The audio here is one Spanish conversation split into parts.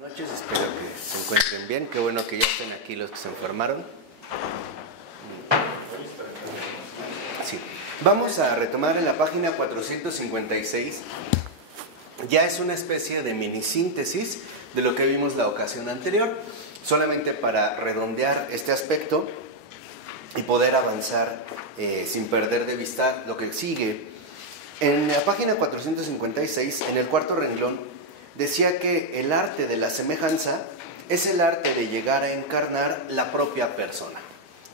Buenas noches, espero que se encuentren bien. Qué bueno que ya estén aquí los que se enfermaron. Sí. Vamos a retomar en la página 456. Ya es una especie de mini síntesis de lo que vimos la ocasión anterior, solamente para redondear este aspecto y poder avanzar sin perder de vista lo que sigue. En la página 456, en el cuarto renglón, decía que el arte de la semejanza es el arte de llegar a encarnar la propia persona.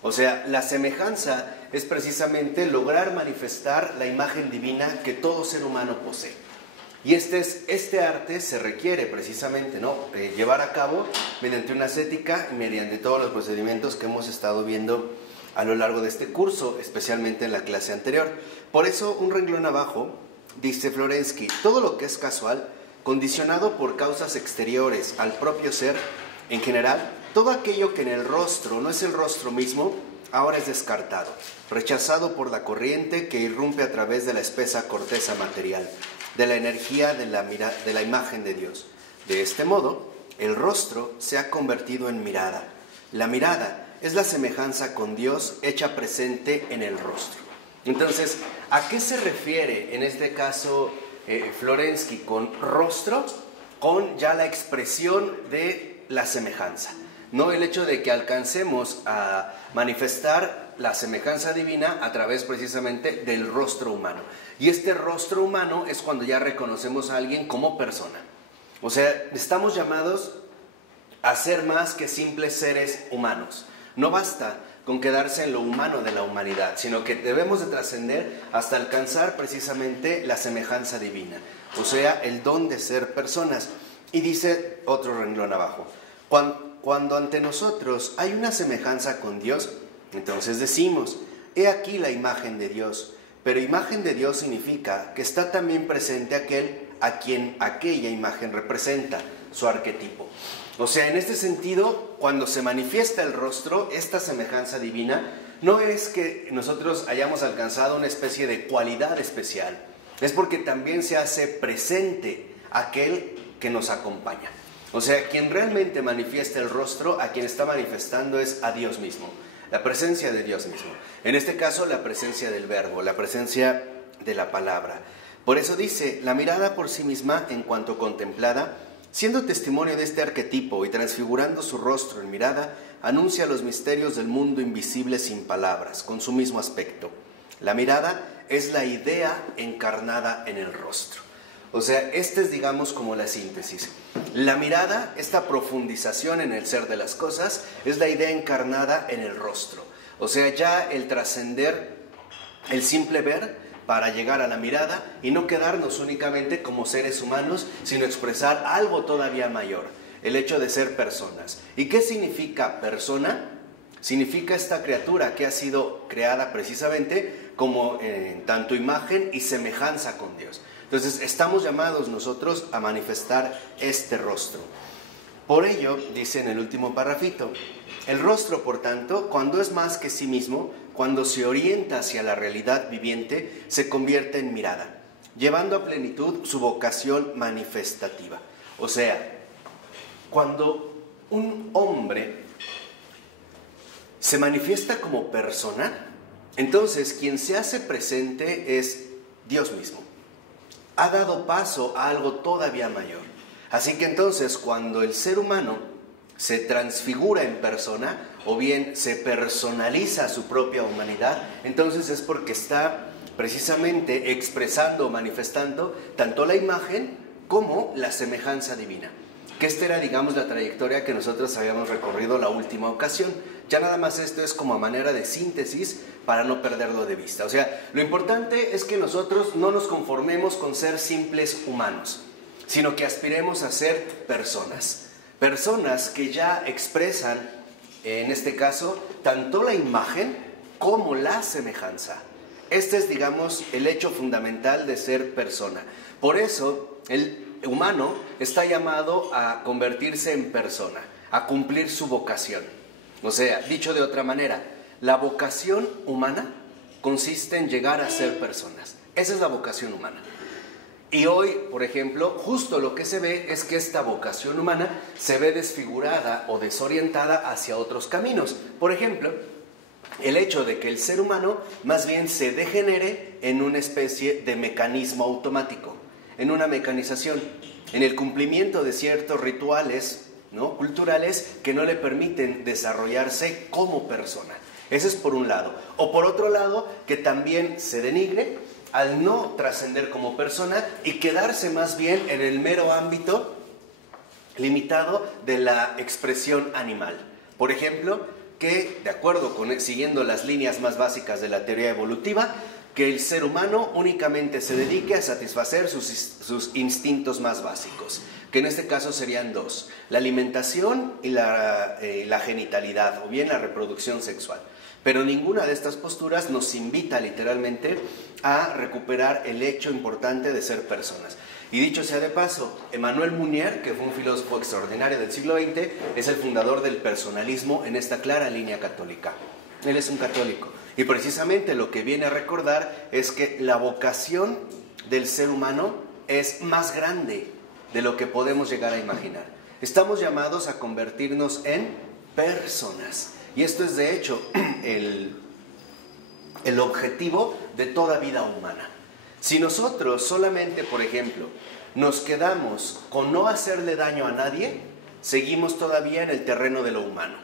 O sea, la semejanza es precisamente lograr manifestar la imagen divina que todo ser humano posee. Y este arte se requiere precisamente, ¿no?, llevar a cabo mediante una ascética y mediante todos los procedimientos que hemos estado viendo a lo largo de este curso, especialmente en la clase anterior. Por eso, un renglón abajo, dice Florensky, todo lo que es casual, condicionado por causas exteriores al propio ser, en general, todo aquello que en el rostro no es el rostro mismo, ahora es descartado, rechazado por la corriente que irrumpe a través de la espesa corteza material, de la energía de la imagen de Dios. De este modo, el rostro se ha convertido en mirada. La mirada es la semejanza con Dios hecha presente en el rostro. Entonces, ¿a qué se refiere en este caso Florensky con rostro? Con ya la expresión de la semejanza, no el hecho de que alcancemos a manifestar la semejanza divina a través precisamente del rostro humano. Y este rostro humano es cuando ya reconocemos a alguien como persona. O sea, estamos llamados a ser más que simples seres humanos. No basta con quedarse en lo humano de la humanidad, sino que debemos de trascender hasta alcanzar precisamente la semejanza divina, o sea, el don de ser personas. Y dice otro renglón abajo, cuando ante nosotros hay una semejanza con Dios, entonces decimos, he aquí la imagen de Dios. Pero imagen de Dios significa que está también presente aquel a quien aquella imagen representa, su arquetipo. O sea, en este sentido, cuando se manifiesta el rostro, esta semejanza divina, no es que nosotros hayamos alcanzado una especie de cualidad especial, es porque también se hace presente aquel que nos acompaña. O sea, quien realmente manifiesta el rostro, a quien está manifestando es a Dios mismo, la presencia de Dios mismo. En este caso, la presencia del verbo, la presencia de la palabra. Por eso dice, la mirada por sí misma, en cuanto contemplada, siendo testimonio de este arquetipo y transfigurando su rostro en mirada, anuncia los misterios del mundo invisible sin palabras, con su mismo aspecto. La mirada es la idea encarnada en el rostro. O sea, esta es, digamos, como la síntesis. La mirada, esta profundización en el ser de las cosas, es la idea encarnada en el rostro. O sea, ya el trascender, el simple ver, para llegar a la mirada y no quedarnos únicamente como seres humanos, sino expresar algo todavía mayor, el hecho de ser personas. ¿Y qué significa persona? Significa esta criatura que ha sido creada precisamente como tanto imagen y semejanza con Dios. Entonces, estamos llamados nosotros a manifestar este rostro. Por ello, dice en el último parrafito, el rostro, por tanto, cuando es más que sí mismo, cuando se orienta hacia la realidad viviente, se convierte en mirada, llevando a plenitud su vocación manifestativa. O sea, cuando un hombre se manifiesta como persona, entonces quien se hace presente es Dios mismo. Ha dado paso a algo todavía mayor. Así que entonces, cuando el ser humano se transfigura en persona, o bien se personaliza su propia humanidad, entonces es porque está precisamente expresando o manifestando tanto la imagen como la semejanza divina. Que esta era, digamos, la trayectoria que nosotros habíamos recorrido la última ocasión. Ya nada más esto es como a manera de síntesis para no perderlo de vista. O sea, lo importante es que nosotros no nos conformemos con ser simples humanos, sino que aspiremos a ser personas. Personas que ya expresan, en este caso, tanto la imagen como la semejanza. Este es, digamos, el hecho fundamental de ser persona. Por eso, el humano está llamado a convertirse en persona, a cumplir su vocación. O sea, dicho de otra manera, la vocación humana consiste en llegar a ser personas. Esa es la vocación humana. Y hoy, por ejemplo, justo lo que se ve es que esta vocación humana se ve desfigurada o desorientada hacia otros caminos. Por ejemplo, el hecho de que el ser humano más bien se degenere en una especie de mecanismo automático, en una mecanización, en el cumplimiento de ciertos rituales, ¿no?, culturales que no le permiten desarrollarse como persona. Ese es por un lado. O por otro lado, que también se denigre al no trascender como persona y quedarse más bien en el mero ámbito limitado de la expresión animal. Por ejemplo, que de acuerdo con, siguiendo las líneas más básicas de la teoría evolutiva, que el ser humano únicamente se dedique a satisfacer sus instintos más básicos, que en este caso serían dos: la alimentación y la genitalidad, o bien la reproducción sexual. Pero ninguna de estas posturas nos invita literalmente a recuperar el hecho importante de ser personas. Y dicho sea de paso, Emmanuel Mounier, que fue un filósofo extraordinario del siglo XX, es el fundador del personalismo en esta clara línea católica. Él es un católico. Y precisamente lo que viene a recordar es que la vocación del ser humano es más grande de lo que podemos llegar a imaginar. Estamos llamados a convertirnos en personas. Y esto es de hecho el objetivo de toda vida humana. Si nosotros solamente, por ejemplo, nos quedamos con no hacerle daño a nadie, seguimos todavía en el terreno de lo humano.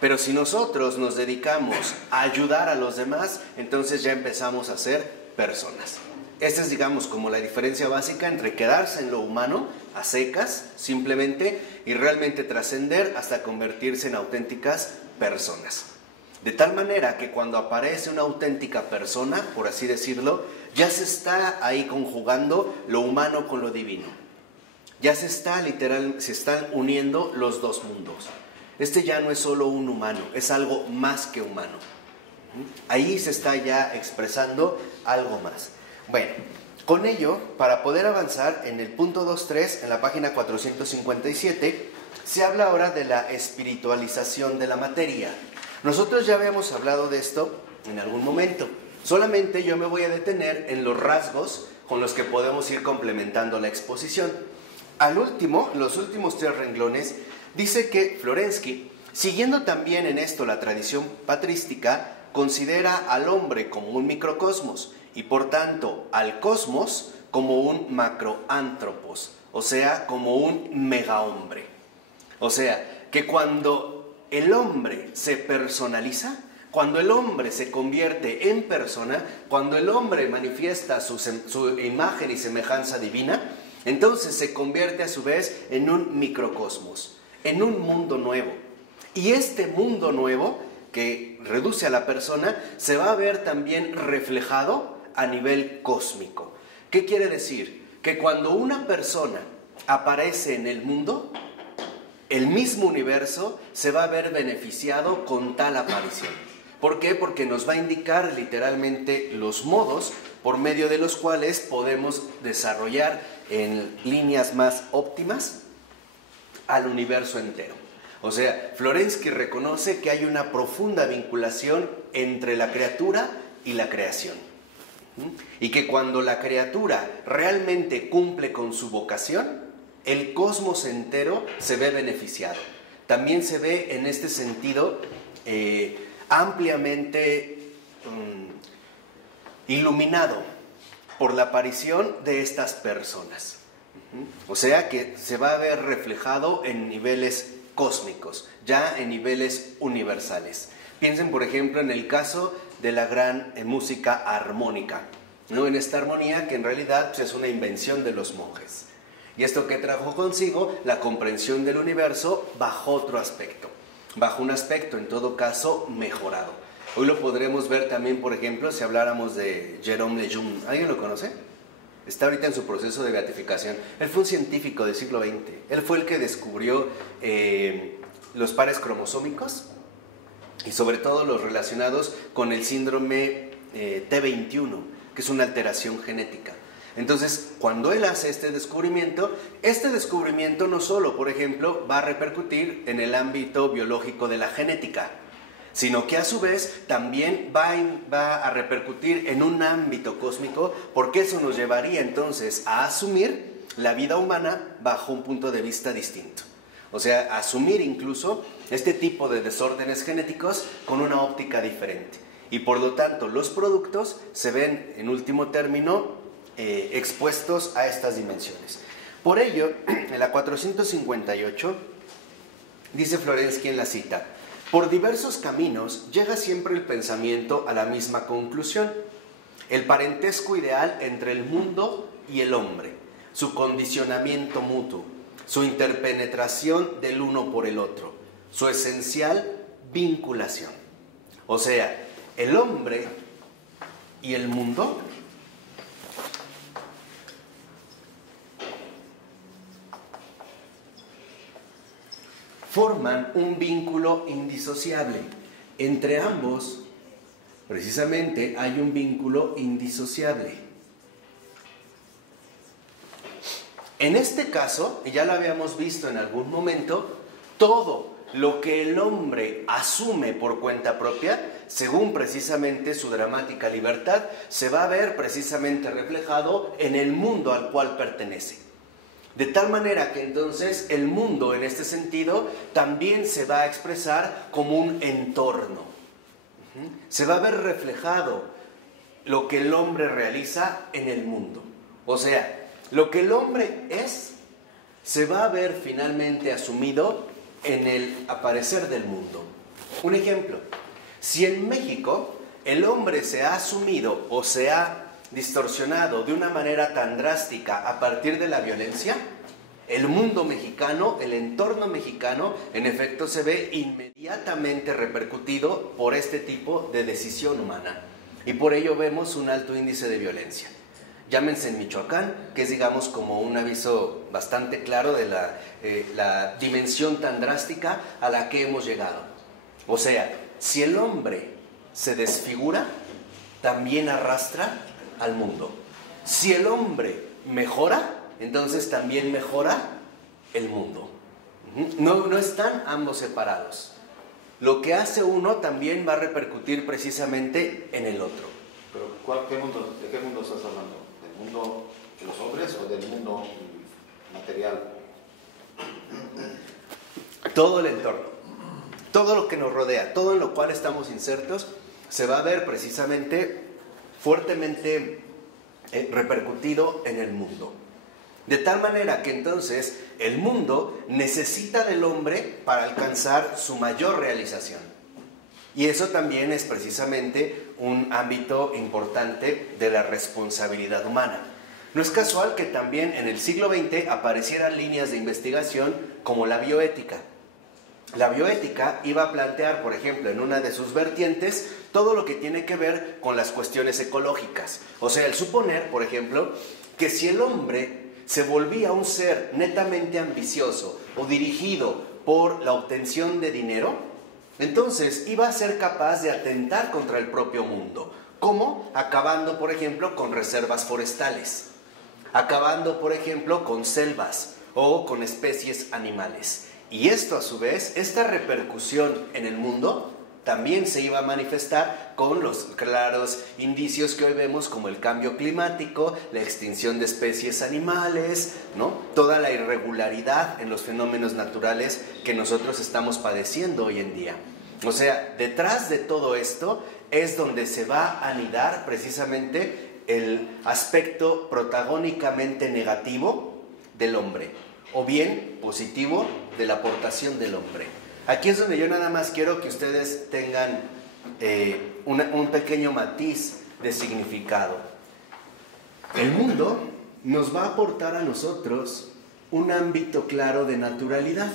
Pero si nosotros nos dedicamos a ayudar a los demás, entonces ya empezamos a ser personas. Esta es, digamos, como la diferencia básica entre quedarse en lo humano, a secas, simplemente, y realmente trascender hasta convertirse en auténticas personas. De tal manera que cuando aparece una auténtica persona, por así decirlo, ya se está ahí conjugando lo humano con lo divino. Ya se están uniendo los dos mundos. Este ya no es solo un humano, es algo más que humano. Ahí se está ya expresando algo más. Bueno, con ello, para poder avanzar en el punto 2.3, en la página 457, se habla ahora de la espiritualización de la materia. Nosotros ya habíamos hablado de esto en algún momento. Solamente yo me voy a detener en los rasgos con los que podemos ir complementando la exposición. Al último, los últimos 3 renglones, dice que Florensky, siguiendo también en esto la tradición patrística, considera al hombre como un microcosmos y por tanto al cosmos como un macroántropos, o sea, como un megahombre. O sea, que cuando el hombre se personaliza, cuando el hombre se convierte en persona, cuando el hombre manifiesta su imagen y semejanza divina, entonces se convierte a su vez en un microcosmos, en un mundo nuevo. Y este mundo nuevo, que reduce a la persona, se va a ver también reflejado a nivel cósmico. ¿Qué quiere decir? Que cuando una persona aparece en el mundo, el mismo universo se va a ver beneficiado con tal aparición. ¿Por qué? Porque nos va a indicar literalmente los modos por medio de los cuales podemos desarrollar en líneas más óptimas al universo entero. O sea, Florensky reconoce que hay una profunda vinculación entre la criatura y la creación. Y que cuando la criatura realmente cumple con su vocación, el cosmos entero se ve beneficiado. También se ve en este sentido ampliamente iluminado por la aparición de estas personas. O sea que se va a ver reflejado en niveles cósmicos, ya en niveles universales. Piensen, por ejemplo, en el caso de la gran música armónica, ¿no? En esta armonía que en realidad pues, es una invención de los monjes. Y esto que trajo consigo la comprensión del universo bajo otro aspecto, bajo un aspecto en todo caso mejorado. Hoy lo podremos ver también, por ejemplo, si habláramos de Jérôme Lejeune. ¿Alguien lo conoce? Está ahorita en su proceso de beatificación. Él fue un científico del siglo XX. Él fue el que descubrió los pares cromosómicos y sobre todo los relacionados con el síndrome T21, que es una alteración genética. Entonces, cuando él hace este descubrimiento no solo, por ejemplo, va a repercutir en el ámbito biológico de la genética, sino que a su vez también va a repercutir en un ámbito cósmico, porque eso nos llevaría entonces a asumir la vida humana bajo un punto de vista distinto. O sea, asumir incluso este tipo de desórdenes genéticos con una óptica diferente. Y por lo tanto, los productos se ven, en último término, expuestos a estas dimensiones. Por ello, en la 458, dice Florensky en la cita: por diversos caminos llega siempre el pensamiento a la misma conclusión: el parentesco ideal entre el mundo y el hombre, su condicionamiento mutuo, su interpenetración del uno por el otro, su esencial vinculación. O sea, el hombre y el mundo forman un vínculo indisociable. Entre ambos, precisamente, hay un vínculo indisociable. En este caso, y ya lo habíamos visto en algún momento, todo lo que el hombre asume por cuenta propia, según precisamente su dramática libertad, se va a ver precisamente reflejado en el mundo al cual pertenece. De tal manera que entonces el mundo, en este sentido, también se va a expresar como un entorno. Se va a ver reflejado lo que el hombre realiza en el mundo. O sea, lo que el hombre es, se va a ver finalmente asumido en el aparecer del mundo. Un ejemplo: si en México el hombre se ha asumido o se ha distorsionado de una manera tan drástica a partir de la violencia, el mundo mexicano, el entorno mexicano, en efecto se ve inmediatamente repercutido por este tipo de decisión humana. Y por ello vemos un alto índice de violencia. Llámense en Michoacán, que es, digamos, como un aviso bastante claro de la dimensión tan drástica a la que hemos llegado. O sea, si el hombre se desfigura, también arrastra al mundo. Si el hombre mejora, entonces también mejora el mundo. No están ambos separados. Lo que hace uno también va a repercutir precisamente en el otro. Pero ¿de qué mundo estás hablando? ¿Del mundo de los hombres o del mundo material? Todo el entorno, todo lo que nos rodea, todo en lo cual estamos insertos, se va a ver precisamente fuertemente repercutido en el mundo. De tal manera que entonces el mundo necesita del hombre para alcanzar su mayor realización. Y eso también es precisamente un ámbito importante de la responsabilidad humana. No es casual que también en el siglo XX aparecieran líneas de investigación como la bioética. La bioética iba a plantear, por ejemplo, en una de sus vertientes, todo lo que tiene que ver con las cuestiones ecológicas. O sea, el suponer, por ejemplo, que si el hombre se volvía un ser netamente ambicioso o dirigido por la obtención de dinero, entonces iba a ser capaz de atentar contra el propio mundo. ¿Cómo? Acabando, por ejemplo, con reservas forestales, acabando, por ejemplo, con selvas o con especies animales. Y esto, a su vez, esta repercusión en el mundo también se iba a manifestar con los claros indicios que hoy vemos, como el cambio climático, la extinción de especies animales, ¿no? Toda la irregularidad en los fenómenos naturales que nosotros estamos padeciendo hoy en día. O sea, detrás de todo esto es donde se va a anidar precisamente el aspecto protagónicamente negativo del hombre, o bien positivo de la aportación del hombre. Aquí es donde yo nada más quiero que ustedes tengan un pequeño matiz de significado. El mundo nos va a aportar a nosotros un ámbito claro de naturalidad.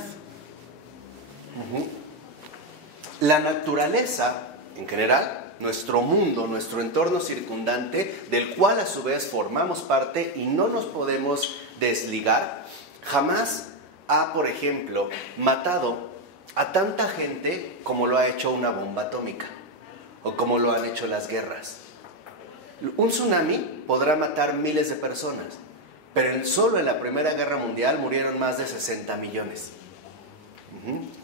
La naturaleza, en general, nuestro mundo, nuestro entorno circundante, del cual a su vez formamos parte y no nos podemos desligar, jamás ha, por ejemplo, matado a tanta gente como lo ha hecho una bomba atómica o como lo han hecho las guerras. Un tsunami podrá matar miles de personas, pero solo en la Primera Guerra Mundial murieron más de 60 millones.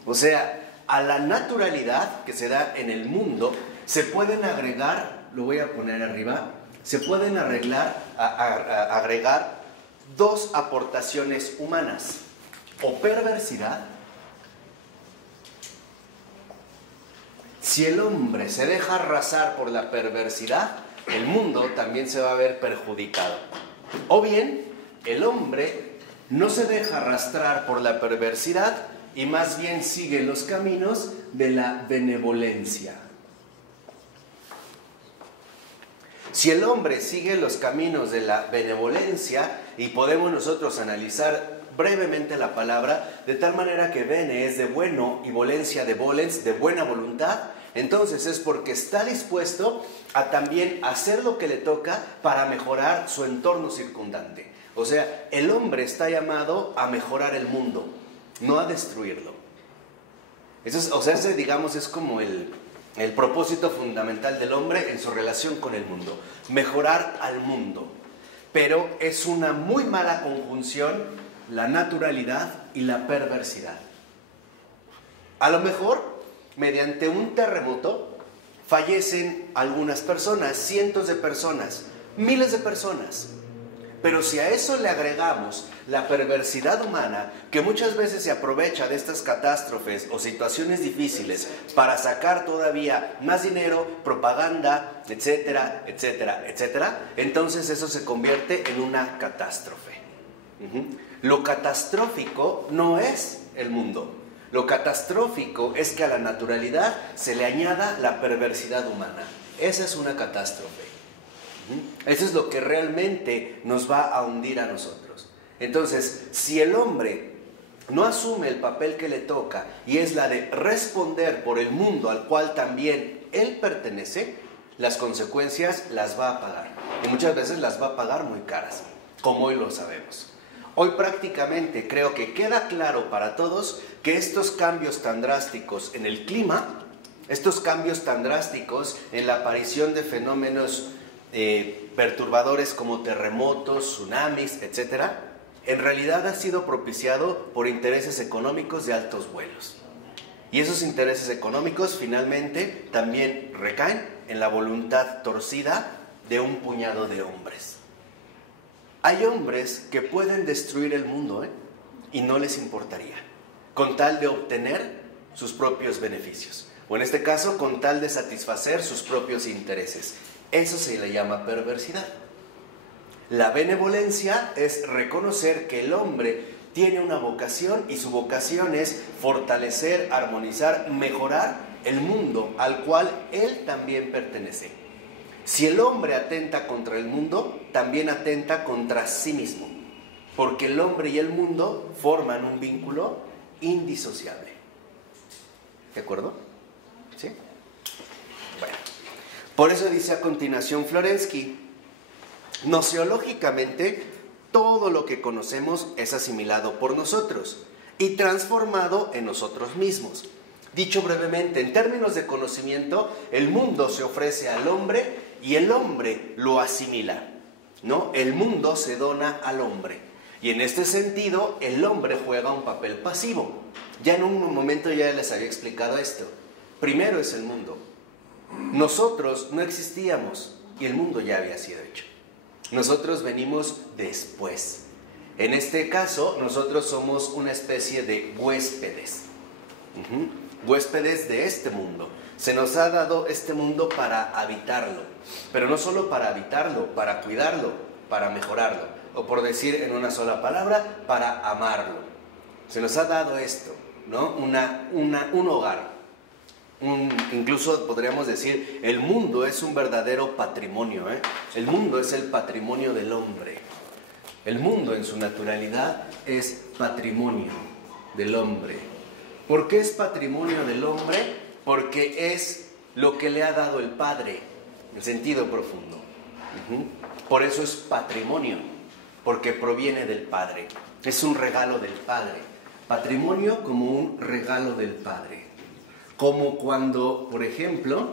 O sea, a la naturalidad que se da en el mundo se pueden agregar, lo voy a poner arriba, se pueden agregar dos aportaciones humanas, o perversidad. Si el hombre se deja arrasar por la perversidad, el mundo también se va a ver perjudicado. O bien, el hombre no se deja arrastrar por la perversidad y más bien sigue los caminos de la benevolencia. Si el hombre sigue los caminos de la benevolencia, y podemos nosotros analizar brevemente la palabra, de tal manera que bene es de bueno y volencia de volens, de buena voluntad, entonces es porque está dispuesto a también hacer lo que le toca para mejorar su entorno circundante. O sea, el hombre está llamado a mejorar el mundo, no a destruirlo. Eso es, o sea, ese, digamos, es como el propósito fundamental del hombre en su relación con el mundo, mejorar al mundo. Pero es una muy mala conjunción la naturalidad y la perversidad. A lo mejor, mediante un terremoto, fallecen algunas personas, cientos de personas, miles de personas. Pero si a eso le agregamos la perversidad humana, que muchas veces se aprovecha de estas catástrofes o situaciones difíciles para sacar todavía más dinero, propaganda, etcétera, etcétera, etcétera, entonces eso se convierte en una catástrofe. Lo catastrófico no es el mundo. Lo catastrófico es que a la naturalidad se le añada la perversidad humana. Esa es una catástrofe. Eso es lo que realmente nos va a hundir a nosotros. Entonces, si el hombre no asume el papel que le toca y es la de responder por el mundo al cual también él pertenece, las consecuencias las va a pagar. Y muchas veces las va a pagar muy caras, como hoy lo sabemos. Hoy prácticamente creo que queda claro para todos que estos cambios tan drásticos en el clima, estos cambios tan drásticos en la aparición de fenómenos perturbadores como terremotos, tsunamis, etc., en realidad ha sido propiciado por intereses económicos de altos vuelos. Y esos intereses económicos finalmente también recaen en la voluntad torcida de un puñado de hombres. Hay hombres que pueden destruir el mundo, y no les importaría, con tal de obtener sus propios beneficios, o en este caso, con tal de satisfacer sus propios intereses. Eso se le llama perversidad. La benevolencia es reconocer que el hombre tiene una vocación y su vocación es fortalecer, armonizar, mejorar el mundo al cual él también pertenece. Si el hombre atenta contra el mundo, también atenta contra sí mismo, porque el hombre y el mundo forman un vínculo indisociable. ¿De acuerdo? ¿Sí? Bueno. Por eso dice a continuación Florensky, gnoseológicamente, todo lo que conocemos es asimilado por nosotros y transformado en nosotros mismos. Dicho brevemente, en términos de conocimiento, el mundo se ofrece al hombre y el hombre lo asimila, ¿no? El mundo se dona al hombre. Y en este sentido, el hombre juega un papel pasivo. Ya en un momento ya les había explicado esto. Primero es el mundo. Nosotros no existíamos y el mundo ya había sido hecho. Nosotros venimos después. En este caso, nosotros somos una especie de huéspedes. Huéspedes de este mundo. Se nos ha dado este mundo para habitarlo, pero no solo para habitarlo, para cuidarlo, para mejorarlo, o por decir en una sola palabra, para amarlo. Se nos ha dado esto, ¿no? Un hogar. Incluso podríamos decir, el mundo es un verdadero patrimonio, El mundo es el patrimonio del hombre. El mundo en su naturalidad es patrimonio del hombre. ¿Por qué es patrimonio del hombre? Porque es lo que le ha dado el Padre, en sentido profundo. Por eso es patrimonio, porque proviene del Padre. Es un regalo del Padre. Patrimonio como un regalo del Padre. Como cuando, por ejemplo,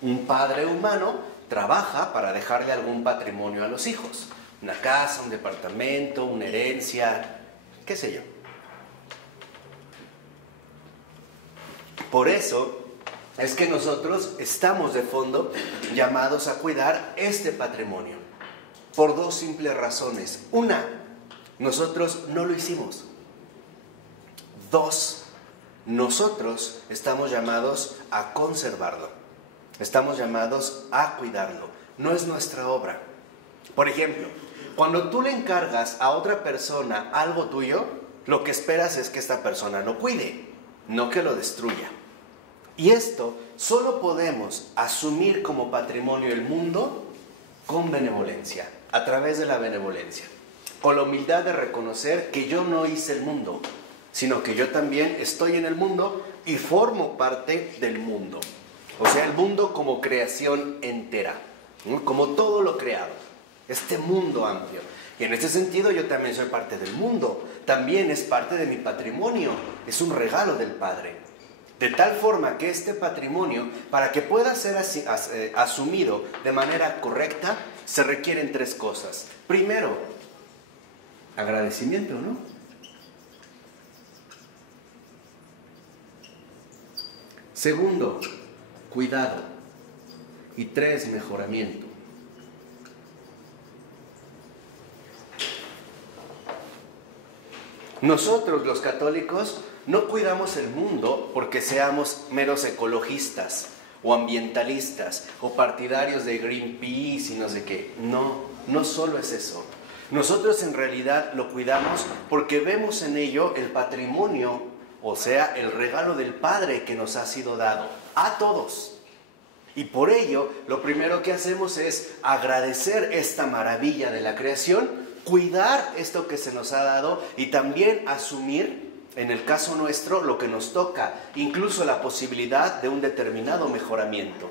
un padre humano trabaja para dejarle algún patrimonio a los hijos. Una casa, un departamento, una herencia, qué sé yo. Por eso es que nosotros estamos de fondo llamados a cuidar este patrimonio, por dos simples razones. Una, nosotros no lo hicimos. Dos, nosotros estamos llamados a conservarlo, estamos llamados a cuidarlo, no es nuestra obra. Por ejemplo, cuando tú le encargas a otra persona algo tuyo, lo que esperas es que esta persona lo cuide, no que lo destruya. Y esto solo podemos asumir como patrimonio el mundo con benevolencia, a través de la benevolencia, con la humildad de reconocer que yo no hice el mundo, sino que yo también estoy en el mundo y formo parte del mundo. O sea, el mundo como creación entera, ¿no? Como todo lo creado, este mundo amplio. Y en este sentido yo también soy parte del mundo, también es parte de mi patrimonio, es un regalo del Padre. De tal forma que este patrimonio, para que pueda ser asumido de manera correcta, se requieren tres cosas. Primero, agradecimiento, ¿no? Segundo, cuidado. Y tres, mejoramiento. Nosotros, los católicos, no cuidamos el mundo porque seamos meros ecologistas o ambientalistas o partidarios de Greenpeace y no sé qué. No, no solo es eso. Nosotros en realidad lo cuidamos porque vemos en ello el patrimonio, o sea, el regalo del Padre que nos ha sido dado a todos. Y por ello, lo primero que hacemos es agradecer esta maravilla de la creación, cuidar esto que se nos ha dado y también asumir, en el caso nuestro, lo que nos toca, incluso la posibilidad de un determinado mejoramiento.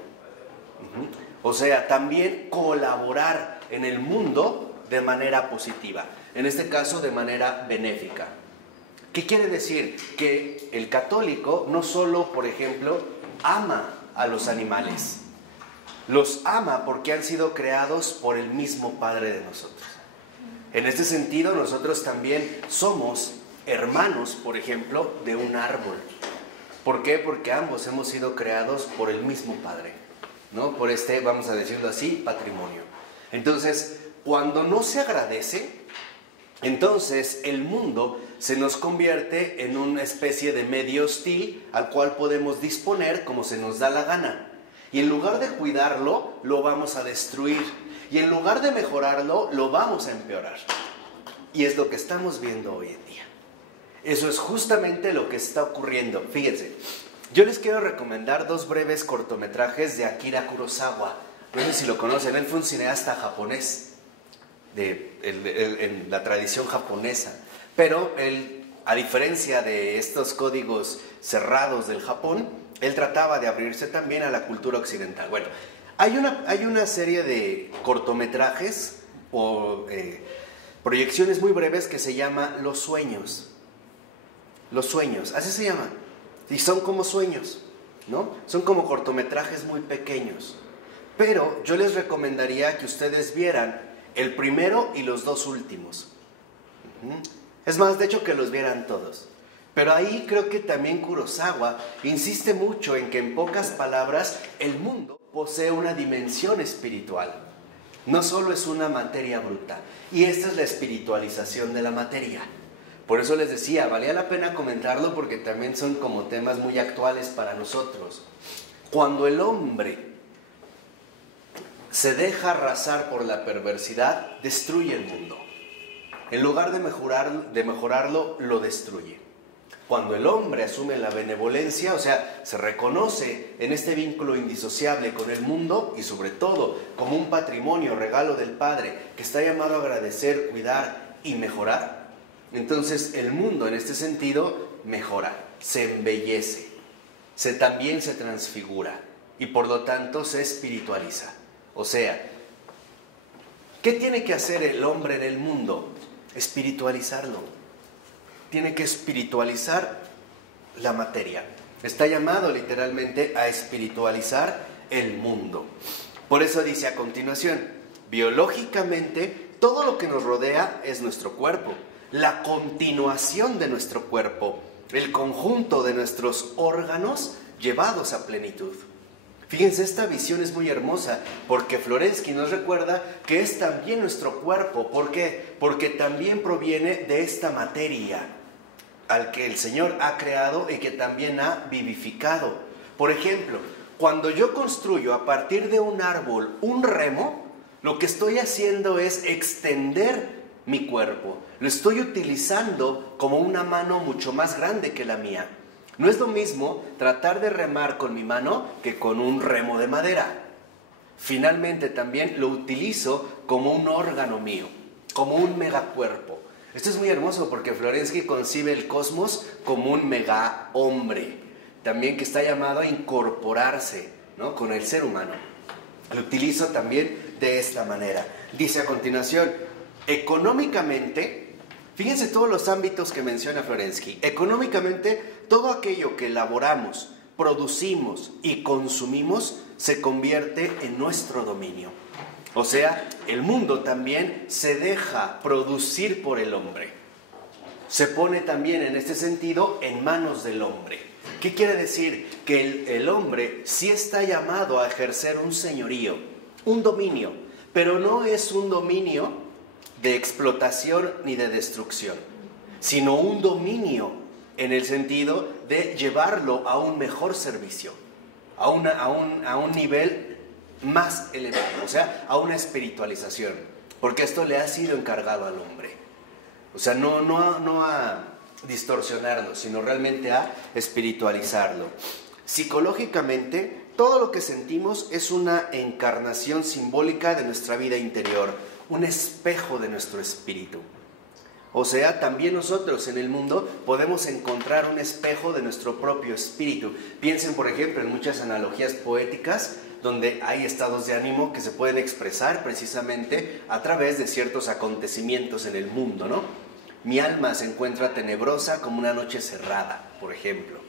O sea, también colaborar en el mundo de manera positiva, en este caso de manera benéfica. ¿Qué quiere decir? Que el católico no solo, por ejemplo, ama a los animales, los ama porque han sido creados por el mismo Padre de nosotros. En este sentido, nosotros también somos hermanos, por ejemplo, de un árbol. ¿Por qué? Porque ambos hemos sido creados por el mismo Padre, ¿no? Por este, vamos a decirlo así, patrimonio. Entonces, cuando no se agradece, entonces el mundo se nos convierte en una especie de medio hostil al cual podemos disponer como se nos da la gana. Y en lugar de cuidarlo, lo vamos a destruir. Y en lugar de mejorarlo, lo vamos a empeorar. Y es lo que estamos viendo hoy en día. Eso es justamente lo que está ocurriendo. Fíjense, yo les quiero recomendar dos breves cortometrajes de Akira Kurosawa. No sé si lo conocen, él fue un cineasta japonés, en la tradición japonesa. Pero él, a diferencia de estos códigos cerrados del Japón, él trataba de abrirse también a la cultura occidental. Bueno, hay una serie de cortometrajes o proyecciones muy breves que se llama Los Sueños. Los Sueños, así se llama. Y son como sueños, ¿no? Son como cortometrajes muy pequeños. Pero yo les recomendaría que ustedes vieran el primero y los dos últimos. Es más, de hecho, que los vieran todos. Pero ahí creo que también Kurosawa insiste mucho en que, en pocas palabras, el mundo posee una dimensión espiritual. No solo es una materia bruta. Y esta es la espiritualización de la materia. Por eso les decía, valía la pena comentarlo porque también son como temas muy actuales para nosotros. Cuando el hombre se deja arrasar por la perversidad, destruye el mundo. En lugar de mejorarlo, lo destruye. Cuando el hombre asume la benevolencia, o sea, se reconoce en este vínculo indisociable con el mundo y sobre todo como un patrimonio, regalo del Padre, que está llamado a agradecer, cuidar y mejorar, entonces el mundo en este sentido mejora, se embellece, también se transfigura y por lo tanto se espiritualiza. O sea, ¿qué tiene que hacer el hombre en el mundo? Espiritualizarlo. Tiene que espiritualizar la materia. Está llamado literalmente a espiritualizar el mundo. Por eso dice a continuación, biológicamente todo lo que nos rodea es nuestro cuerpo. La continuación de nuestro cuerpo, el conjunto de nuestros órganos llevados a plenitud. Fíjense, esta visión es muy hermosa porque Florensky nos recuerda que es también nuestro cuerpo. ¿Por qué? Porque también proviene de esta materia al que el Señor ha creado y que también ha vivificado. Por ejemplo, cuando yo construyo a partir de un árbol un remo, lo que estoy haciendo es extender mi cuerpo. Lo estoy utilizando como una mano mucho más grande que la mía. No es lo mismo tratar de remar con mi mano que con un remo de madera. Finalmente también lo utilizo como un órgano mío, como un megacuerpo. Esto es muy hermoso porque Florensky concibe el cosmos como un mega hombre, también que está llamado a incorporarse, ¿no?, con el ser humano. Lo utilizo también de esta manera. Dice a continuación, económicamente, fíjense todos los ámbitos que menciona Florensky. Económicamente, todo aquello que elaboramos, producimos y consumimos se convierte en nuestro dominio. O sea, el mundo también se deja producir por el hombre. Se pone también en este sentido en manos del hombre. ¿Qué quiere decir? Que el hombre sí está llamado a ejercer un señorío, un dominio, pero no es un dominio de explotación ni de destrucción, sino un dominio en el sentido de llevarlo a un mejor servicio, a un nivel más elevado, o sea, a una espiritualización, porque esto le ha sido encargado al hombre. O sea, no a distorsionarlo, sino realmente a espiritualizarlo. Psicológicamente, todo lo que sentimos es una encarnación simbólica de nuestra vida interior, un espejo de nuestro espíritu. O sea, también nosotros en el mundo podemos encontrar un espejo de nuestro propio espíritu. Piensen, por ejemplo, en muchas analogías poéticas donde hay estados de ánimo que se pueden expresar precisamente a través de ciertos acontecimientos en el mundo, ¿no? Mi alma se encuentra tenebrosa como una noche cerrada, por ejemplo,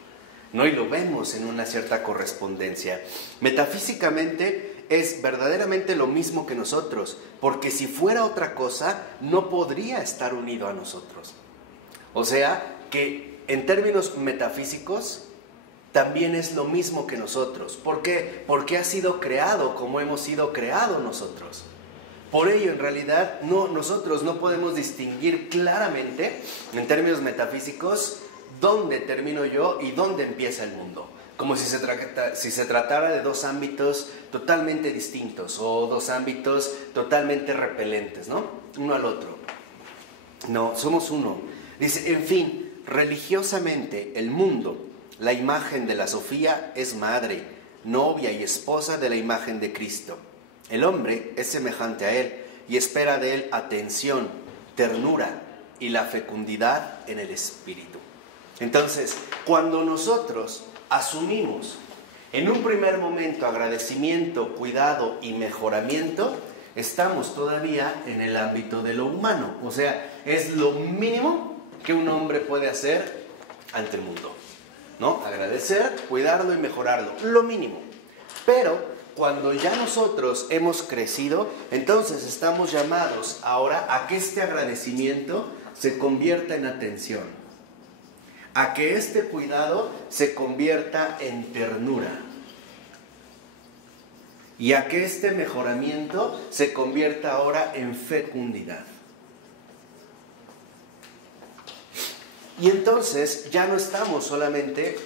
¿no? Y lo vemos en una cierta correspondencia. Metafísicamente es verdaderamente lo mismo que nosotros, porque si fuera otra cosa, no podría estar unido a nosotros. O sea, que en términos metafísicos, también es lo mismo que nosotros. ¿Por qué? Porque ha sido creado como hemos sido creados nosotros. Por ello, en realidad, nosotros no podemos distinguir claramente, en términos metafísicos, dónde termino yo y dónde empieza el mundo. Como si se tratara de dos ámbitos totalmente distintos o dos ámbitos totalmente repelentes, ¿no? Uno al otro. No, somos uno. Dice, en fin, religiosamente el mundo, la imagen de la Sofía es madre, novia y esposa de la imagen de Cristo. El hombre es semejante a él y espera de él atención, ternura y la fecundidad en el espíritu. Entonces, cuando nosotros asumimos en un primer momento agradecimiento, cuidado y mejoramiento, estamos todavía en el ámbito de lo humano. O sea, es lo mínimo que un hombre puede hacer ante el mundo, ¿no? Agradecer, cuidarlo y mejorarlo, lo mínimo. Pero cuando ya nosotros hemos crecido, entonces estamos llamados ahora a que este agradecimiento se convierta en atención, a que este cuidado se convierta en ternura y a que este mejoramiento se convierta ahora en fecundidad. Y entonces ya no estamos solamente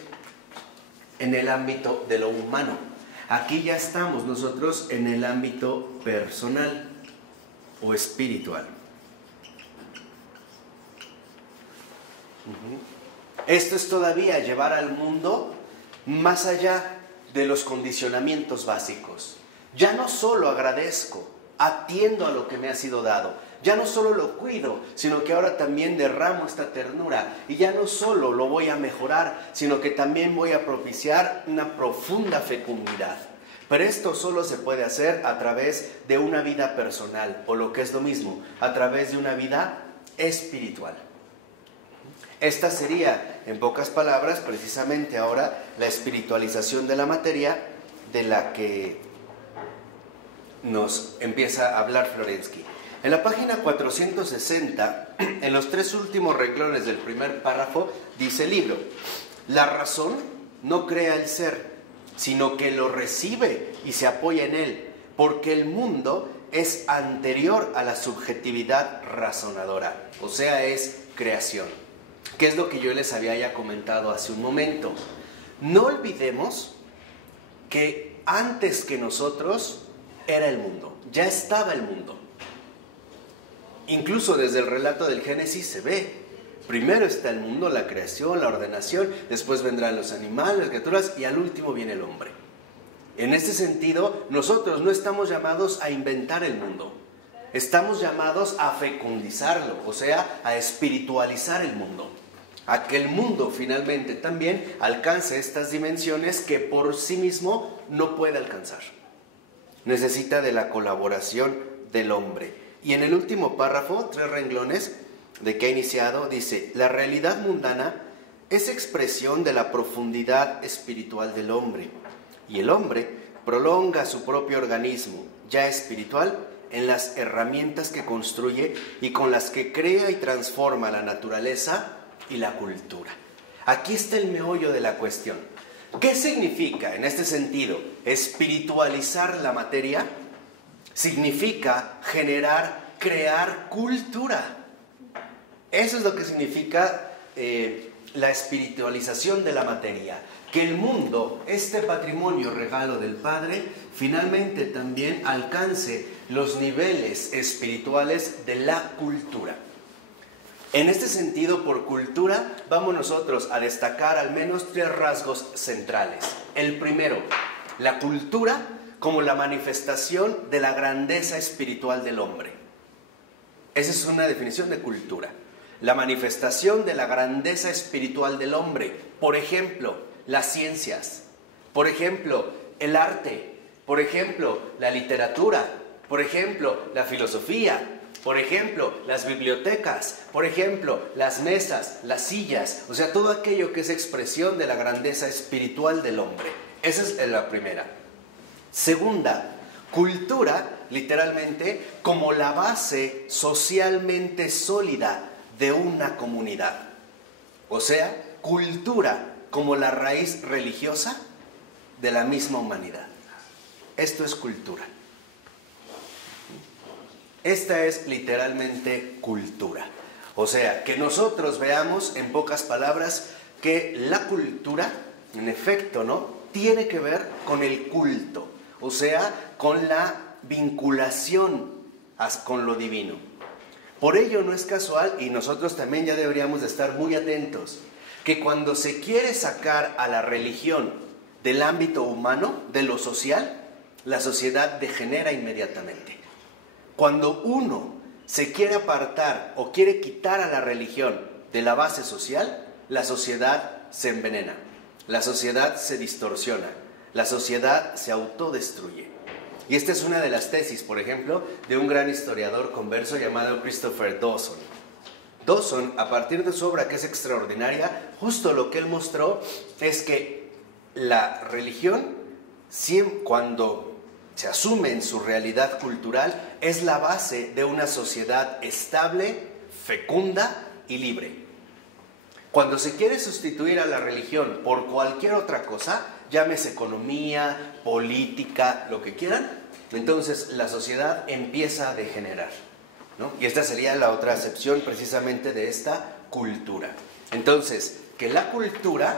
en el ámbito de lo humano, aquí ya estamos nosotros en el ámbito personal o espiritual. Esto es todavía llevar al mundo más allá de los condicionamientos básicos. Ya no solo agradezco, atiendo a lo que me ha sido dado. Ya no solo lo cuido, sino que ahora también derramo esta ternura. Y ya no solo lo voy a mejorar, sino que también voy a propiciar una profunda fecundidad. Pero esto solo se puede hacer a través de una vida personal, o lo que es lo mismo, a través de una vida espiritual. Esta sería, en pocas palabras, precisamente ahora la espiritualización de la materia de la que nos empieza a hablar Florensky. En la página 460, en los 3 últimos renglones del primer párrafo, dice el libro: la razón no crea el ser, sino que lo recibe y se apoya en él, porque el mundo es anterior a la subjetividad razonadora, o sea, es creación, que es lo que yo les había ya comentado hace un momento. No olvidemos que antes que nosotros era el mundo, ya estaba el mundo. Incluso desde el relato del Génesis se ve. Primero está el mundo, la creación, la ordenación, después vendrán los animales, las criaturas y al último viene el hombre. En este sentido, nosotros no estamos llamados a inventar el mundo, estamos llamados a fecundizarlo, o sea, a espiritualizar el mundo, a que el mundo finalmente también alcance estas dimensiones que por sí mismo no puede alcanzar. Necesita de la colaboración del hombre. Y en el último párrafo, 3 renglones, de que ha iniciado, dice: la realidad mundana es expresión de la profundidad espiritual del hombre, y el hombre prolonga su propio organismo, ya espiritual, en las herramientas que construye y con las que crea y transforma la naturaleza y la cultura. Aquí está el meollo de la cuestión. ¿Qué significa, en este sentido, espiritualizar la materia? Significa generar, crear cultura. Eso es lo que significa la espiritualización de la materia. Que el mundo, este patrimonio regalo del Padre, finalmente también alcance los niveles espirituales de la cultura. En este sentido, por cultura, vamos nosotros a destacar al menos 3 rasgos centrales. El primero, la cultura como la manifestación de la grandeza espiritual del hombre. Esa es una definición de cultura. La manifestación de la grandeza espiritual del hombre. Por ejemplo, las ciencias. Por ejemplo, el arte. Por ejemplo, la literatura. Por ejemplo, la filosofía. Por ejemplo, las bibliotecas. Por ejemplo, las mesas, las sillas. O sea, todo aquello que es expresión de la grandeza espiritual del hombre. Esa es la primera. Segunda, cultura, literalmente, como la base socialmente sólida de una comunidad. O sea, cultura como la raíz religiosa de la misma humanidad. Esto es cultura. Esta es literalmente cultura. O sea, que nosotros veamos en pocas palabras que la cultura, en efecto, ¿no?, tiene que ver con el culto. O sea, con la vinculación con lo divino. Por ello no es casual, y nosotros también ya deberíamos de estar muy atentos, que cuando se quiere sacar a la religión del ámbito humano, de lo social, la sociedad degenera inmediatamente. Cuando uno se quiere apartar o quiere quitar a la religión de la base social, la sociedad se envenena, la sociedad se distorsiona, la sociedad se autodestruye. Y esta es una de las tesis, por ejemplo, de un gran historiador converso llamado Christopher Dawson. Dawson, a partir de su obra, que es extraordinaria, justo lo que él mostró es que la religión, cuando se asume en su realidad cultural, es la base de una sociedad estable, fecunda y libre. Cuando se quiere sustituir a la religión por cualquier otra cosa, llámese economía, política, lo que quieran, entonces la sociedad empieza a degenerar, ¿no? Y esta sería la otra acepción precisamente de esta cultura. Entonces, que la cultura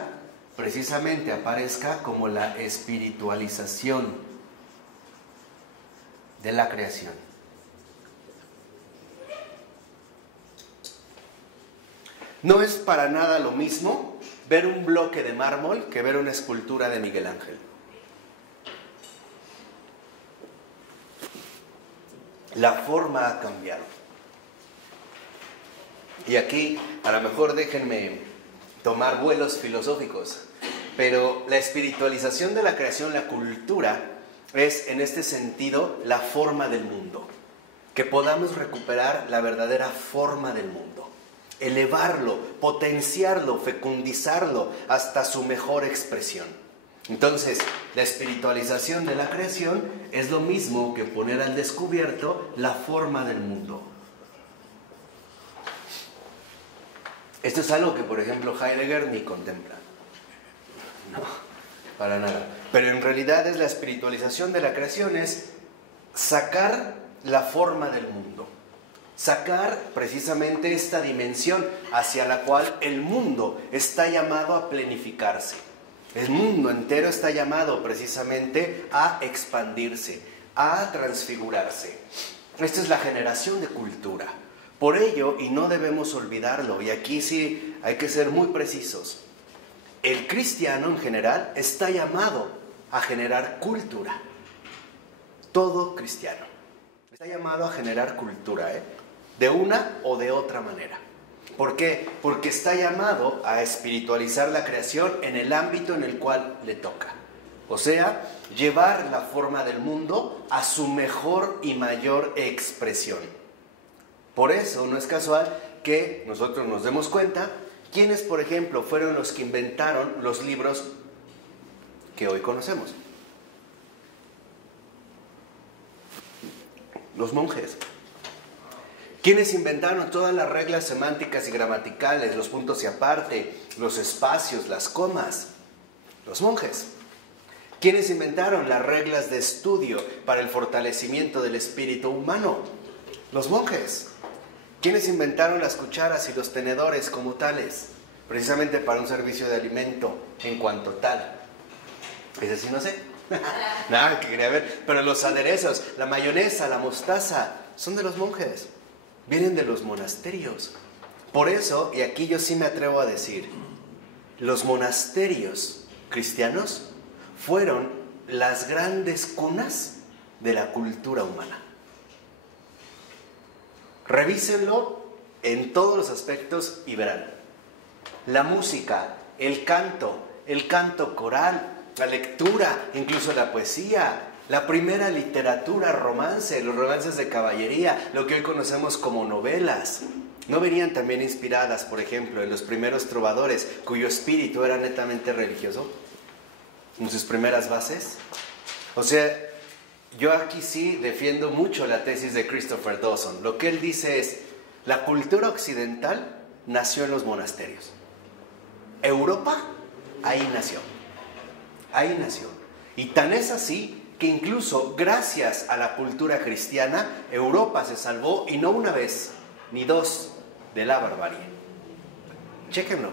precisamente aparezca como la espiritualización de la creación. No es para nada lo mismo ver un bloque de mármol que ver una escultura de Miguel Ángel. La forma ha cambiado. Y aquí, a lo mejor déjenme tomar vuelos filosóficos, pero la espiritualización de la creación, la cultura, es en este sentido la forma del mundo. Que podamos recuperar la verdadera forma del mundo. Elevarlo, potenciarlo, fecundizarlo hasta su mejor expresión. Entonces, la espiritualización de la creación es lo mismo que poner al descubierto la forma del mundo. Esto es algo que, por ejemplo, Heidegger ni contempla. No, para nada. Pero en realidad es la espiritualización de la creación, es sacar la forma del mundo. Sacar precisamente esta dimensión hacia la cual el mundo está llamado a plenificarse. El mundo entero está llamado precisamente a expandirse, a transfigurarse. Esta es la generación de cultura. Por ello, y no debemos olvidarlo, y aquí sí hay que ser muy precisos, el cristiano en general está llamado a generar cultura. Todo cristiano está llamado a generar cultura, de una o de otra manera. ¿Por qué? Porque está llamado a espiritualizar la creación en el ámbito en el cual le toca. O sea, llevar la forma del mundo a su mejor y mayor expresión. Por eso no es casual que nosotros nos demos cuenta quiénes, por ejemplo, fueron los que inventaron los libros que hoy conocemos. Los monjes. ¿Quiénes inventaron todas las reglas semánticas y gramaticales, los puntos y aparte, los espacios, las comas? Los monjes. ¿Quiénes inventaron las reglas de estudio para el fortalecimiento del espíritu humano? Los monjes. ¿Quiénes inventaron las cucharas y los tenedores como tales? Precisamente para un servicio de alimento en cuanto tal. Ese sí no sé. Nada, que quería ver. Pero los aderezos, la mayonesa, la mostaza, son de los monjes. Vienen de los monasterios. Por eso, y aquí yo sí me atrevo a decir, los monasterios cristianos fueron las grandes cunas de la cultura humana. Revísenlo en todos los aspectos y verán. La música, el canto coral, la lectura, incluso la poesía, la primera literatura, romance, los romances de caballería, lo que hoy conocemos como novelas, ¿no venían también inspiradas, por ejemplo, en los primeros trovadores, cuyo espíritu era netamente religioso, en sus primeras bases? O sea, yo aquí sí defiendo mucho la tesis de Christopher Dawson. Lo que él dice es, la cultura occidental nació en los monasterios. Europa, ahí nació. Ahí nació. Y tan es así que incluso gracias a la cultura cristiana, Europa se salvó, y no una vez, ni dos, de la barbarie. Chéquenlo.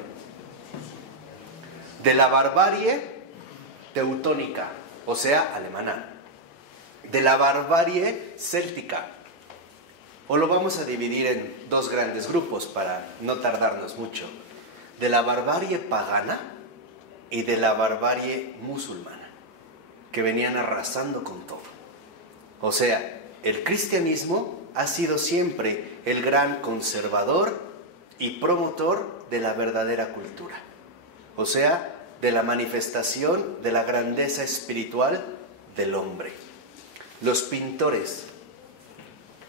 De la barbarie teutónica, o sea, alemana. De la barbarie céltica. O lo vamos a dividir en dos grandes grupos para no tardarnos mucho. De la barbarie pagana y de la barbarie musulmana, que venían arrasando con todo. O sea, el cristianismo ha sido siempre el gran conservador y promotor de la verdadera cultura. O sea, de la manifestación de la grandeza espiritual del hombre. Los pintores,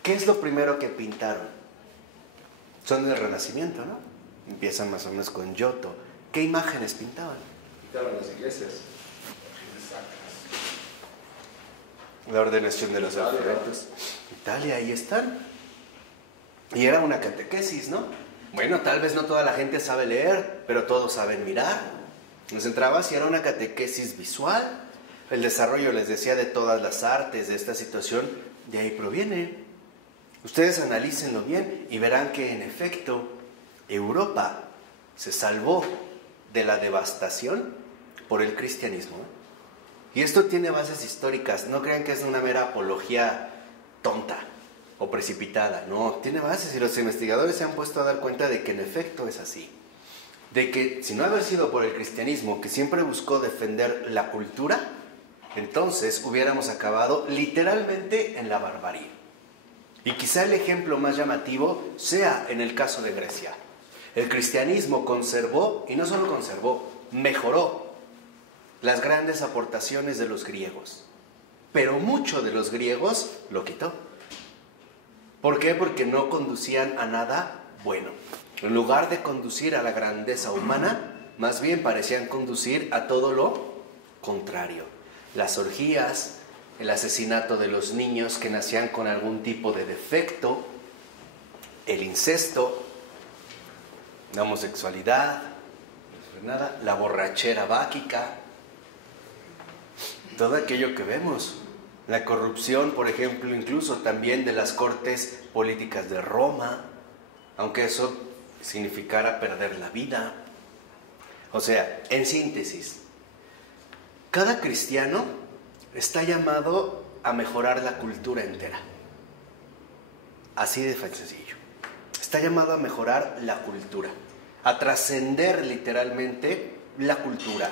¿qué es lo primero que pintaron? Son del Renacimiento, ¿no? Empiezan más o menos con Giotto. ¿Qué imágenes pintaban? Pintaban las iglesias. La ordenación de los alfabetos. Italia, ahí están. Y era una catequesis, ¿no? Bueno, tal vez no toda la gente sabe leer, pero todos saben mirar. Nos entrabas y era una catequesis visual. El desarrollo, les decía, de todas las artes, de esta situación, de ahí proviene. Ustedes analícenlo bien y verán que, en efecto, Europa se salvó de la devastación por el cristianismo. Y esto tiene bases históricas. No crean que es una mera apología tonta o precipitada. No, tiene bases, y los investigadores se han puesto a dar cuenta de que en efecto es así. De que si no haber sido por el cristianismo, que siempre buscó defender la cultura, entonces hubiéramos acabado literalmente en la barbarie. Y quizá el ejemplo más llamativo sea en el caso de Grecia. El cristianismo conservó, y no solo conservó, mejoró las grandes aportaciones de los griegos. Pero mucho de los griegos lo quitó. ¿Por qué? Porque no conducían a nada bueno. En lugar de conducir a la grandeza humana, más bien parecían conducir a todo lo contrario. Las orgías, el asesinato de los niños que nacían con algún tipo de defecto, el incesto, la homosexualidad, desenfrenada, la borrachera báquica, todo aquello que vemos. La corrupción, por ejemplo, incluso también de las cortes políticas de Roma, aunque eso significara perder la vida. O sea, en síntesis, cada cristiano está llamado a mejorar la cultura entera. Así de sencillo. Está llamado a mejorar la cultura, a trascender literalmente la cultura,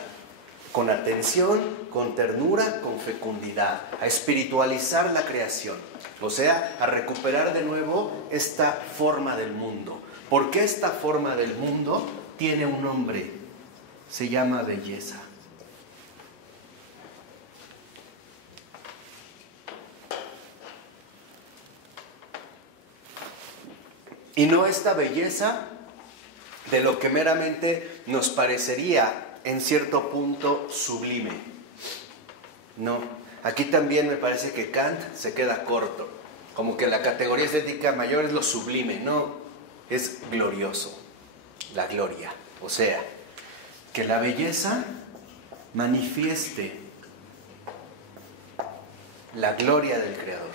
con atención, con ternura, con fecundidad, a espiritualizar la creación, o sea, a recuperar de nuevo esta forma del mundo. Porque esta forma del mundo tiene un nombre, se llama belleza. Y no esta belleza de lo que meramente nos parecería en cierto punto sublime. No, aquí también me parece que Kant se queda corto, como que la categoría estética mayor es lo sublime. No, es glorioso, la gloria. O sea, que la belleza manifieste la gloria del Creador,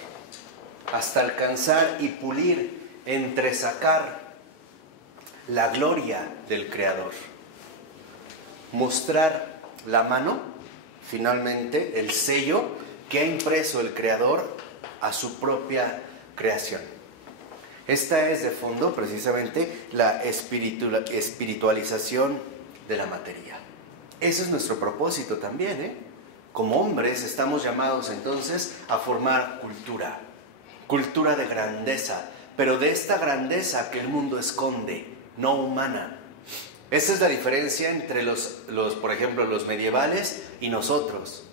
hasta alcanzar y pulir, entresacar la gloria del Creador. Mostrar la mano, finalmente, el sello que ha impreso el Creador a su propia creación. Esta es de fondo precisamente la espiritualización de la materia. Ese es nuestro propósito también, ¿eh? Como hombres estamos llamados entonces a formar cultura, cultura de grandeza, pero de esta grandeza que el mundo esconde, no humana. Esa es la diferencia entre por ejemplo, los medievales y nosotros.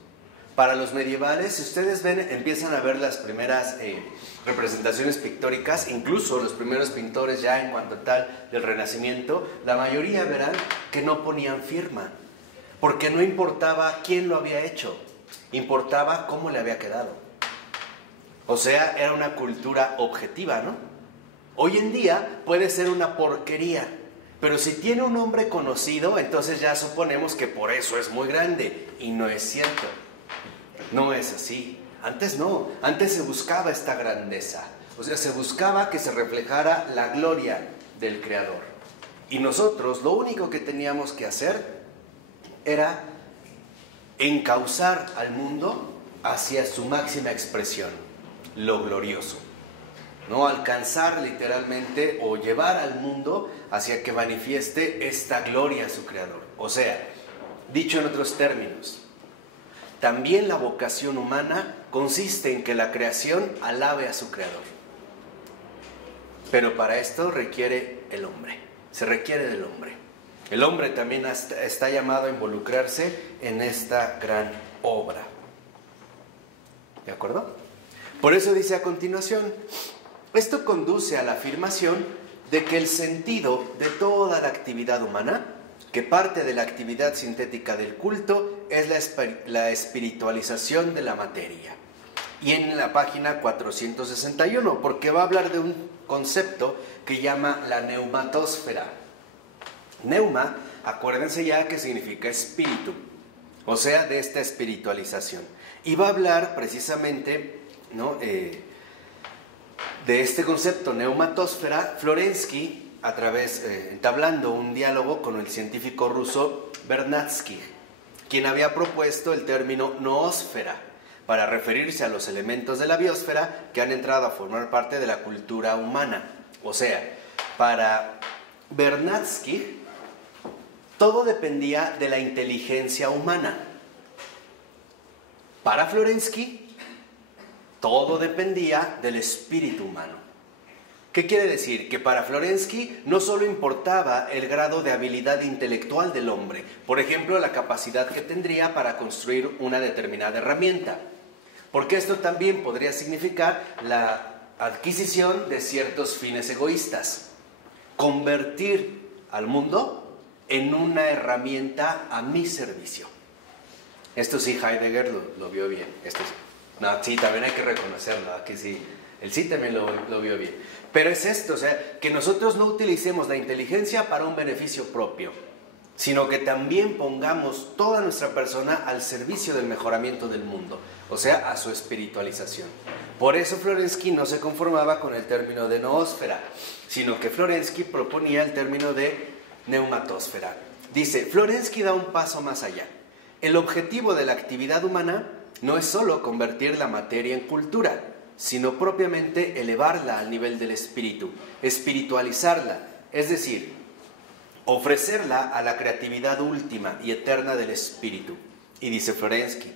Para los medievales, si ustedes ven, empiezan a ver las primeras representaciones pictóricas, incluso los primeros pintores ya en cuanto tal del Renacimiento, la mayoría verán que no ponían firma, porque no importaba quién lo había hecho, importaba cómo le había quedado. O sea, era una cultura objetiva, ¿no? Hoy en día puede ser una porquería, pero si tiene un nombre conocido, entonces ya suponemos que por eso es muy grande, y no es cierto. No es así. Antes no, antes se buscaba esta grandeza, o sea, se buscaba que se reflejara la gloria del Creador. Y nosotros lo único que teníamos que hacer era encauzar al mundo hacia su máxima expresión, lo glorioso. No alcanzar literalmente o llevar al mundo hacia que manifieste esta gloria a su Creador. O sea, dicho en otros términos, también la vocación humana consiste en que la creación alabe a su Creador. Pero para esto requiere el hombre, se requiere del hombre. El hombre también está llamado a involucrarse en esta gran obra. ¿De acuerdo? Por eso dice a continuación, esto conduce a la afirmación de que el sentido de toda la actividad humana, que parte de la actividad sintética del culto, es la espiritualización de la materia. Y en la página 461, porque va a hablar de un concepto que llama la neumatósfera. Neuma, acuérdense ya que significa espíritu, o sea, de esta espiritualización. Y va a hablar precisamente, ¿no?, de este concepto, neumatósfera, Florensky, entablando un diálogo con el científico ruso Vernadsky, quien había propuesto el término noósfera para referirse a los elementos de la biosfera que han entrado a formar parte de la cultura humana. O sea, para Vernadsky, todo dependía de la inteligencia humana. Para Florensky, todo dependía del espíritu humano. ¿Qué quiere decir? Que para Florensky no solo importaba el grado de habilidad intelectual del hombre, por ejemplo, la capacidad que tendría para construir una determinada herramienta, porque esto también podría significar la adquisición de ciertos fines egoístas, convertir al mundo en una herramienta a mi servicio. Esto sí, Heidegger lo vio bien. Esto sí. No, sí, también hay que reconocerlo, aquí sí, él sí también lo vio bien. Pero es esto, o sea, que nosotros no utilicemos la inteligencia para un beneficio propio, sino que también pongamos toda nuestra persona al servicio del mejoramiento del mundo, o sea, a su espiritualización. Por eso Florensky no se conformaba con el término de noósfera, sino que Florensky proponía el término de neumatósfera. Dice, Florensky da un paso más allá. El objetivo de la actividad humana no es solo convertir la materia en cultura, sino propiamente elevarla al nivel del espíritu, espiritualizarla, es decir, ofrecerla a la creatividad última y eterna del espíritu. Y dice Florensky,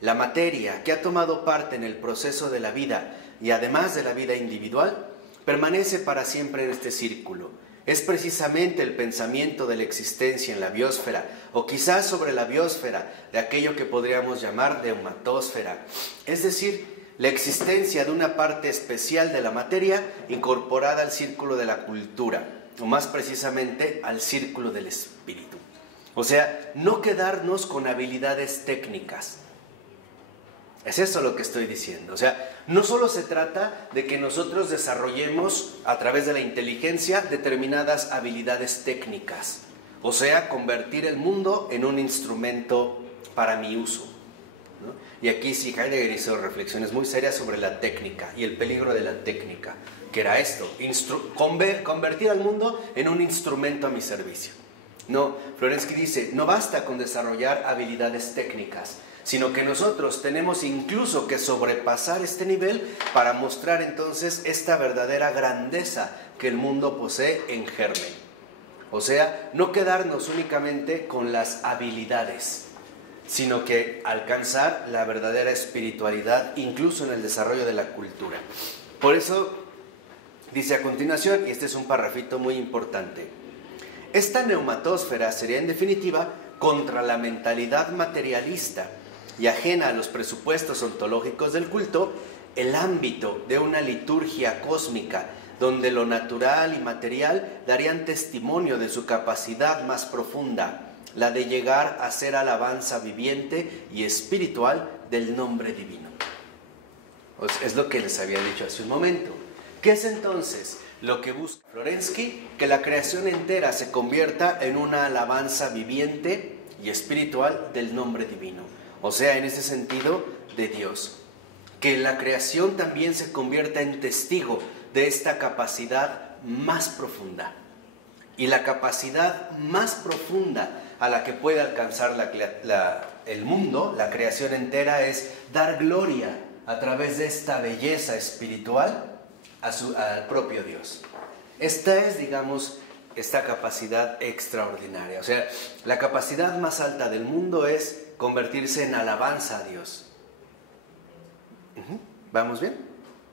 la materia que ha tomado parte en el proceso de la vida y además de la vida individual, permanece para siempre en este círculo. Es precisamente el pensamiento de la existencia en la biosfera, o quizás sobre la biosfera, de aquello que podríamos llamar neumatósfera, es decir, la existencia de una parte especial de la materia incorporada al círculo de la cultura, o más precisamente al círculo del espíritu. O sea, no quedarnos con habilidades técnicas. Es eso lo que estoy diciendo. O sea, no solo se trata de que nosotros desarrollemos a través de la inteligencia determinadas habilidades técnicas. O sea, convertir el mundo en un instrumento para mi uso, ¿no? Y aquí sí Heidegger hizo reflexiones muy serias sobre la técnica y el peligro de la técnica, que era esto, convertir al mundo en un instrumento a mi servicio. No, Florensky dice, no basta con desarrollar habilidades técnicas, sino que nosotros tenemos incluso que sobrepasar este nivel para mostrar entonces esta verdadera grandeza que el mundo posee en germen. O sea, no quedarnos únicamente con las habilidades, sino que alcanzar la verdadera espiritualidad incluso en el desarrollo de la cultura. Por eso dice a continuación, y este es un parrafito muy importante, esta neumatósfera sería en definitiva contra la mentalidad materialista y ajena a los presupuestos ontológicos del culto, el ámbito de una liturgia cósmica donde lo natural y material darían testimonio de su capacidad más profunda, la de llegar a ser alabanza viviente y espiritual del nombre divino. Es lo que les había dicho hace un momento. ¿Qué es entonces lo que busca Florensky? Que la creación entera se convierta en una alabanza viviente y espiritual del nombre divino. O sea, en ese sentido, de Dios. Que la creación también se convierta en testigo de esta capacidad más profunda. Y la capacidad más profunda a la que puede alcanzar el mundo, la creación entera, es dar gloria a través de esta belleza espiritual al propio Dios. Esta es, digamos, esta capacidad extraordinaria. O sea, la capacidad más alta del mundo es convertirse en alabanza a Dios. ¿Vamos bien?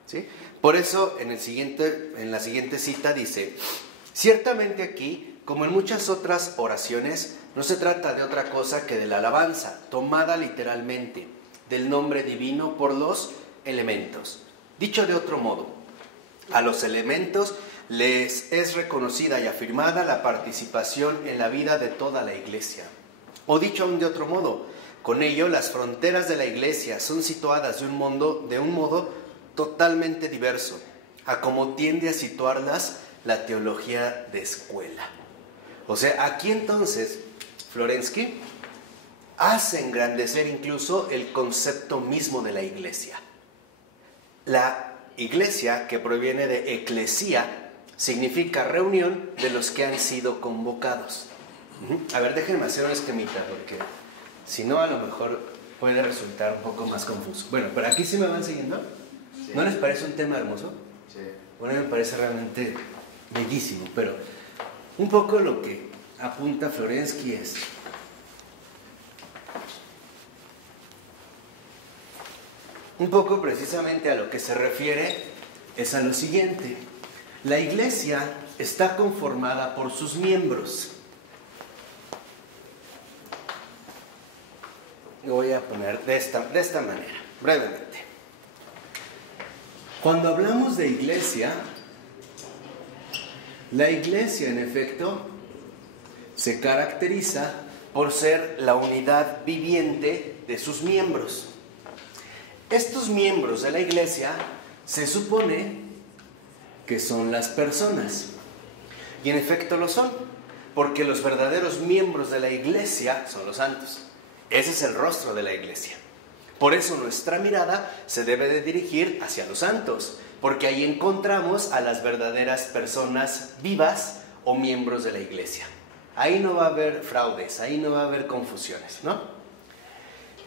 ¿Sí? Por eso en la siguiente cita dice, ciertamente aquí, como en muchas otras oraciones, no se trata de otra cosa que de la alabanza, tomada literalmente, del nombre divino por los elementos. Dicho de otro modo, a los elementos les es reconocida y afirmada la participación en la vida de toda la Iglesia. O dicho aún de otro modo, con ello las fronteras de la Iglesia son situadas de un modo totalmente diverso, a como tiende a situarlas la teología de escuela. O sea, aquí entonces Florensky hace engrandecer incluso el concepto mismo de la Iglesia. La Iglesia, que proviene de eclesía, significa reunión de los que han sido convocados. A ver, déjenme hacer un esquemita, porque si no, a lo mejor puede resultar un poco más confuso. Bueno, pero aquí sí me van siguiendo. Sí. ¿No les parece un tema hermoso? Sí. Bueno, me parece realmente bellísimo, pero un poco lo que apunta Florensky es: un poco precisamente a lo que se refiere es a lo siguiente. La Iglesia está conformada por sus miembros. Lo voy a poner de esta manera, brevemente. Cuando hablamos de Iglesia, la Iglesia en efecto se caracteriza por ser la unidad viviente de sus miembros. Estos miembros de la Iglesia se supone que son las personas, y en efecto lo son, porque los verdaderos miembros de la iglesia son los santos. Ese es el rostro de la iglesia. Por eso nuestra mirada se debe de dirigir hacia los santos, porque ahí encontramos a las verdaderas personas vivas o miembros de la iglesia. Ahí no va a haber fraudes, ahí no va a haber confusiones, ¿no?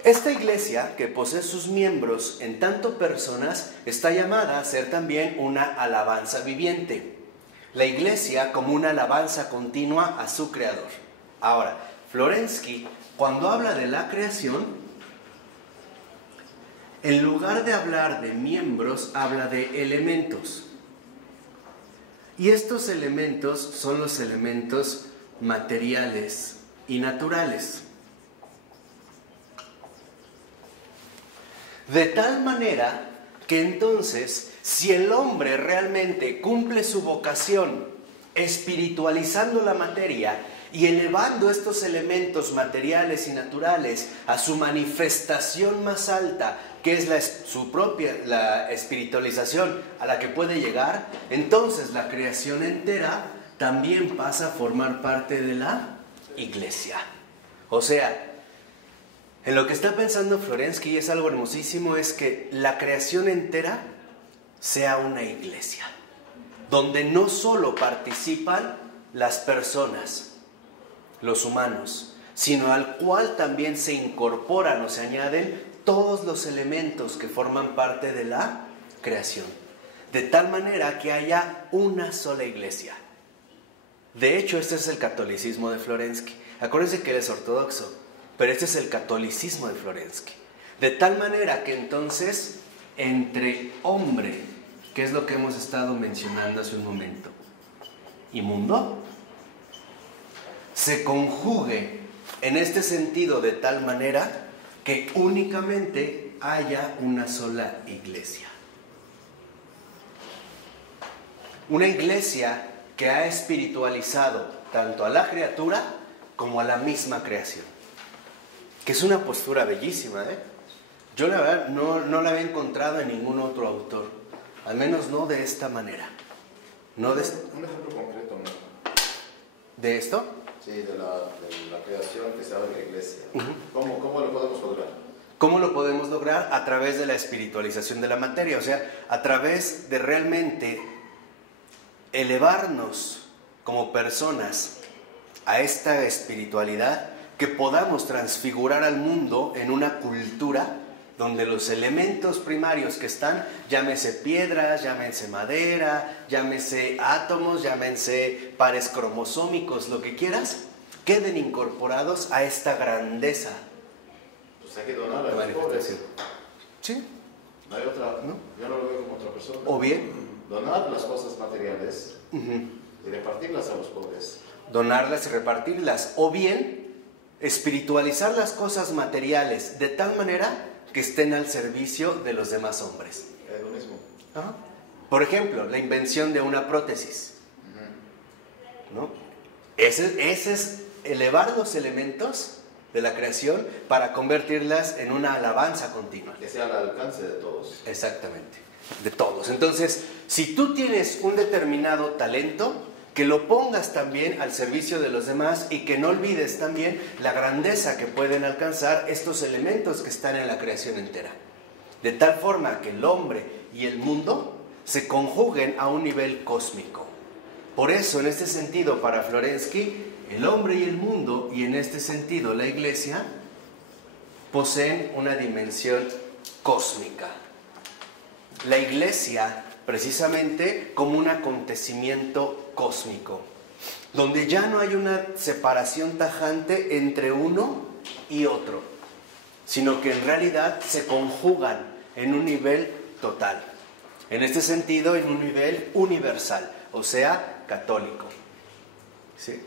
Esta iglesia, que posee sus miembros en tanto personas, está llamada a ser también una alabanza viviente. La iglesia como una alabanza continua a su creador. Ahora, Florensky, cuando habla de la creación, en lugar de hablar de miembros, habla de elementos. Y estos elementos son los elementos materiales y naturales. De tal manera que entonces, si el hombre realmente cumple su vocación espiritualizando la materia y elevando estos elementos materiales y naturales a su manifestación más alta, que es la espiritualización a la que puede llegar, entonces la creación entera también pasa a formar parte de la iglesia. O sea, en lo que está pensando Florensky, y es algo hermosísimo, es que la creación entera sea una iglesia, donde no solo participan las personas, los humanos, sino al cual también se incorporan o se añaden todos los elementos que forman parte de la creación, de tal manera que haya una sola iglesia. De hecho, este es el catolicismo de Florensky. Acuérdense que él es ortodoxo, pero este es el catolicismo de Florensky. De tal manera que entonces, entre hombre, que es lo que hemos estado mencionando hace un momento, y mundo, se conjugue en este sentido de tal manera que únicamente haya una sola iglesia. Una iglesia que ha espiritualizado tanto a la criatura como a la misma creación. Que es una postura bellísima, ¿eh? Yo la verdad no la había encontrado en ningún otro autor, al menos no de esta manera. No de un ejemplo concreto, ¿no? ¿De esto? Sí, de la creación que se habla en la iglesia. ¿Cómo lo podemos lograr? ¿Cómo lo podemos lograr? A través de la espiritualización de la materia, o sea, a través de realmente elevarnos como personas a esta espiritualidad, que podamos transfigurar al mundo en una cultura donde los elementos primarios que están, llámese piedras, llámense madera, llámese átomos, llámense pares cromosómicos, lo que quieras, queden incorporados a esta grandeza. Pues hay que donar a los pobres. Sí. No hay otra, ¿no? Yo no lo veo como otra persona. O bien donar las cosas materiales y repartirlas a los pobres. Donarlas y repartirlas, o bien espiritualizar las cosas materiales de tal manera que estén al servicio de los demás hombres. Es lo mismo. Ajá. Por ejemplo, la invención de una prótesis, ¿no? Ese es elevar los elementos de la creación para convertirlas en una alabanza continua. Que sea al alcance de todos. Exactamente, de todos. Entonces, si tú tienes un determinado talento, que lo pongas también al servicio de los demás y que no olvides también la grandeza que pueden alcanzar estos elementos que están en la creación entera. De tal forma que el hombre y el mundo se conjuguen a un nivel cósmico. Por eso, en este sentido, para Florensky, el hombre y el mundo, y en este sentido la iglesia, poseen una dimensión cósmica. La iglesia, precisamente, como un acontecimiento cósmico, donde ya no hay una separación tajante entre uno y otro, sino que en realidad se conjugan en un nivel total. En este sentido, en un nivel universal, o sea, católico. ¿Sí?